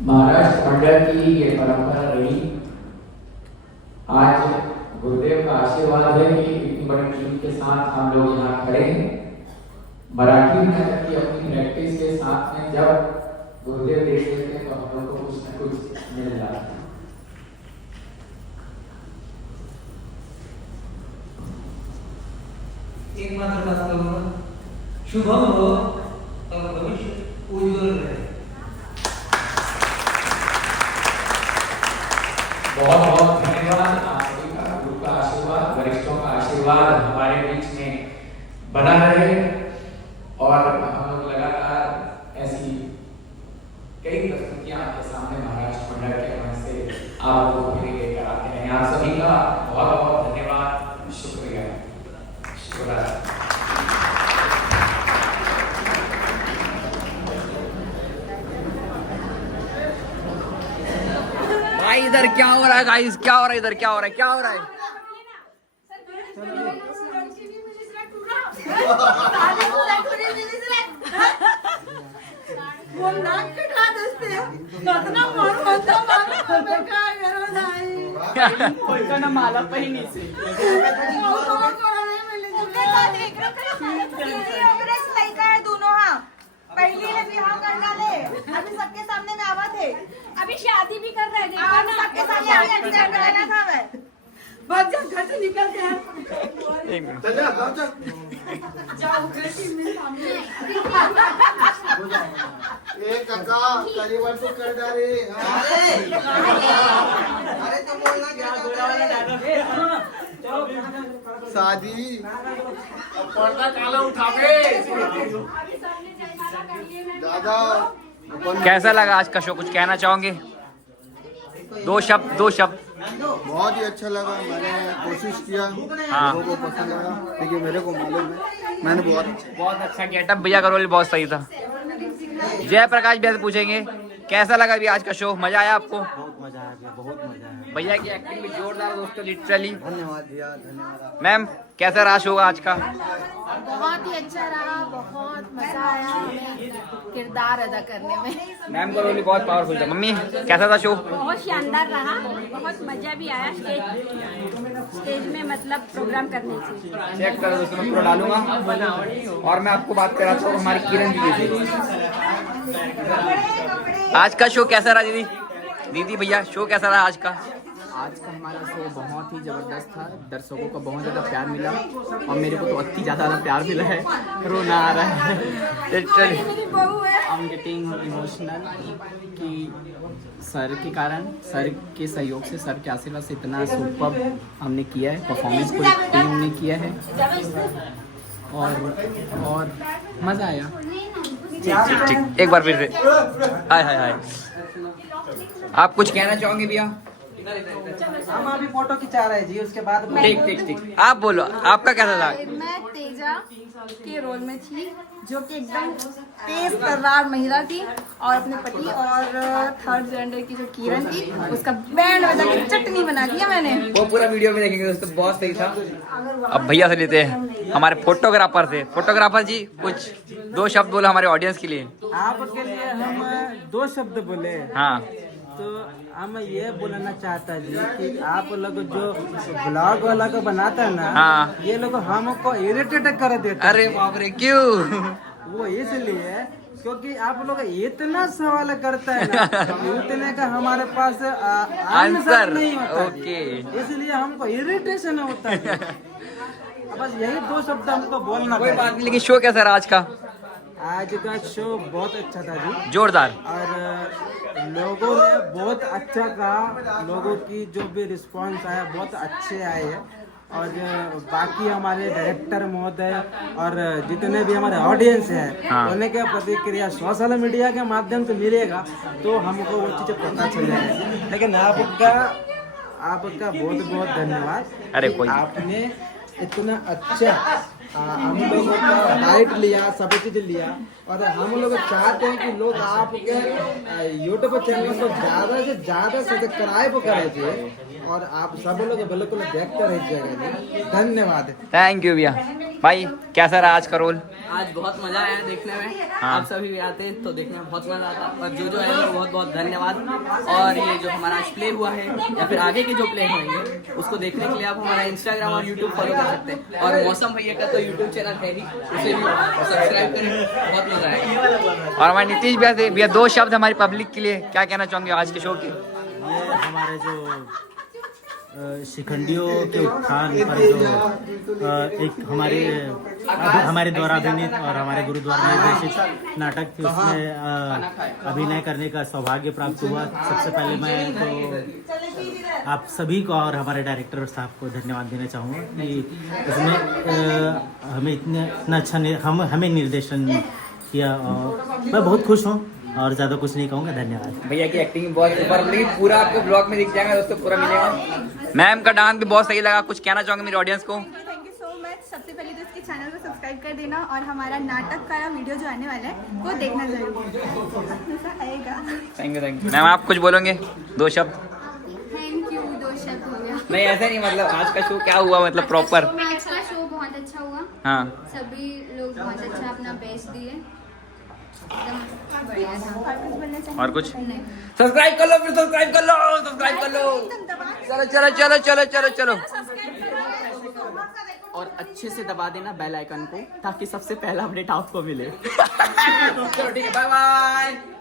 महाराष्ट्र मंडल की ये परंपरा रही। आज गुरुदेव का आशीर्वाद है कि इतनी बड़ी टीम के साथ हम लोग यहाँ खड़े हैं। मराठी नाटक की अपनी प्रैक्टिस के साथ में जब गुरुदेव देख लेते हैं तो हम लोग को कुछ न कुछ मिल जाता है। एक मात्र बात कहूँगा, शुभम हो और भविष्य उज्जवल रहे। बहुत बहुत धन्यवाद आप सभी का। गुरु का आशीर्वाद, वरिष्ठों का आशीर्वाद हमारे बीच में बना रहे और हम लोग लगातार ऐसी कई प्रस्तुतियां आपके सामने महाराष्ट्र मंडल के मंच से आप लोगों के लिए लेकर आते हैं। आप सभी का बहुत बहुत धन्यवाद, शुक्रिया, शुक्रिया। भाई इधर क्या हो रहा है गाइस? क्या हो रहा है इधर? क्या हो रहा है? क्या हो रहा है? माला पहिनी से दोनों हाँ पहली ने बिहार कर डाले, अभी सबके सामने में आवा थे, अभी शादी भी कर रहे थे, सबके सामने अभी एक्सेप्ट करना था। मैं बस जब घर से निकल गया जाओ काका करीबन तो कर डाले। अरे तो बोलना क्या शादी पर्दा काला उठावे। दादा कैसा लगा आज का शो? कुछ कहना चाहोगे? दो शब्द। बहुत ही अच्छा लगा। मैंने कोशिश किया, हाँ। लोगों को पसंद आया, लेकिन मेरे को मालूम है मैंने बहुत अच्छा गेटअप भैया करोल बहुत सही था। जय प्रकाश भैया से पूछेंगे कैसा लगा अभी आज का शो? मजा आया आपको? बहुत मजा आया, बहुत मजा आया। भैया की एक्टिंग भी जोरदार दोस्तों, लिटरली। धन्यवाद भैया, धन्यवाद। मैम कैसा रहा शो आज का? बहुत ही अच्छा रहा, बहुत मजा आया हमें किरदार अदा करने में। मैम का रोल भी बहुत पावरफुल था। मम्मी कैसा था शो? बहुत शानदार रहा, बहुत मजा भी आया स्टेज में मतलब प्रोग्राम करने से। चेक करो दोस्तों, मैं पूरा डालूंगा। और मैं आपको बात करा था हमारी किरण जी। आज का शो कैसा रहा दीदी भैया? शो कैसा रहा आज का? आज का हमारा शो बहुत ही ज़बरदस्त था। दर्शकों का बहुत ज़्यादा प्यार मिला और मेरे को तो अति ज़्यादा प्यार मिला है, रोना आ रहा है। I'm getting emotional कि सर के कारण, सर के सहयोग से, सर के आशीर्वाद से इतना सुपर हमने किया है, परफॉर्मेंस पूरी टीम ने किया है और मज़ा आया। ठीक, एक बार फिर से हाय हाय हाय। आप कुछ कहना चाहोगे भैया? हम अभी फोटो खिंचा रहे हैं जी, उसके बाद ठीक आप बोलो, आपका कैसा था? मैं तेजा के रोल में थी, जो कि एकदम तेज तर्रार महिला थी और अपने पति और थर्ड जेंडर की जो किरण थी उसका बैंड बजा के चटनी बना दिया मैंने। वो पूरा वीडियो में देखेंगे दोस्तों, बहुत सही था। अब भैया से लेते हैं, हमारे फोटोग्राफर से। फोटोग्राफर जी कुछ 2 शब्द बोलो हमारे ऑडियंस के लिए। आपके लिए हम 2 शब्द बोले। हाँ, तो हम ये बोलना चाहता जी कि आप लोग जो ब्लॉग वाला को बनाता है ना, हाँ। ये लोग हमको इरिटेट कर देते। अरे बाप रे, क्यों? वो इसलिए क्योंकि आप लोग इतना सवाल करता है ना, इतने का हमारे पास आंसर नहीं होता। ओके, इसलिए हमको इरिटेशन होता है। बस यही 2 शब्द हमको बोलना। कोई बात नहीं, लेकिन शो कैसा रहा आज का? आज का शो बहुत अच्छा था जी, जोरदार। और लोगों ने बहुत अच्छा कहा, लोगों की जो भी रिस्पांस आया बहुत अच्छे आए हैं। और बाकी हमारे डायरेक्टर महोदय और जितने भी हमारे ऑडियंस हैं, हाँ। उनके प्रतिक्रिया सोशल मीडिया के माध्यम से मिलेगा तो हमको वो चीज़ें पता चलेगा। लेकिन आपका बहुत बहुत धन्यवाद। अरे कोई आपने इतना अच्छा हम लोगों का राइट लिया, सब चीज लिया, और हम लोग चाहते हैं कि लोग आपके यूट्यूब चैनल को ज़्यादा से ज़्यादा सब्सक्राइब करें और आप सब लोग बिल्कुल देखते रहिएगा। धन्यवाद। थैंक यू भैया। भाई कैसा रहा आज का रोल? आज बहुत मजा आया देखने में। हाँ। आप सभी भी आते हैं तो देखने में बहुत मजा आता है, और जो है उनको बहुत बहुत धन्यवाद। और ये जो हमारा आज प्ले हुआ है या फिर आगे के जो प्ले होंगे उसको देखने के लिए आप हमारा इंस्टाग्राम और यूट्यूब फॉलो कर सकते हैं। और मौसम भैया का तो यूट्यूब चैनल है ही, उसे भी सब्सक्राइब करें, बहुत मजा आएगा। और हमारे नीतीश भैया से भैया 2 शब्द हमारी पब्लिक के लिए क्या कहना चाहोगे आज के शो के? ये हमारे जो शिखंडियों के उत्थान पर जो एक हमारे द्वारा अभिनीत और हमारे गुरुद्वार में निर्देशित नाटक थी, उसमें अभिनय करने का सौभाग्य प्राप्त हुआ। सबसे पहले मैं तो आप सभी को और हमारे डायरेक्टर साहब को धन्यवाद देना चाहूँगा कि इसमें हमें इतना अच्छा हमें निर्देशन किया, और मैं बहुत खुश हूँ और ज़्यादा कुछ नहीं कहूँगा। धन्यवाद। भैया की एक्टिंग बहुत सुपर, लेकिन पूरा आपको ब्लॉग में दिख जाएगा दोस्तों, पूरा मिलेगा। मैम का डांस भी बहुत सही लगा, कुछ कहना चाहोगे मेरी ऑडियंस को? Thank you so much. सबसे पहले तो इसके चैनल को सब्सक्राइब कर देना और हमारा नाटक का वीडियो जो आने वाला है वो देखना जरूर आएगा। Thank you. मैम आप कुछ बोलोगे 2 शब्द? Thank you. 2 शब्द हो गया? नहीं ऐसा नहीं, मतलब आज का शो क्या हुआ, मतलब प्रॉपर? आज का शो बहुत अच्छा हुआ। हाँ, सभी लोग बहुत अच्छा अपना बेस्ट दिए, एकदम बढ़िया था। और कुछ? सब्सक्राइब कर लो, फिर सब्सक्राइब कर लो, सब्सक्राइब कर लो। चलो चलो चलो चलो चलो चलो। और अच्छे से दबा देना बेल आइकन को, ताकि सबसे पहला अपडेट आपको मिले। चलो ठीक है, बाय बाय।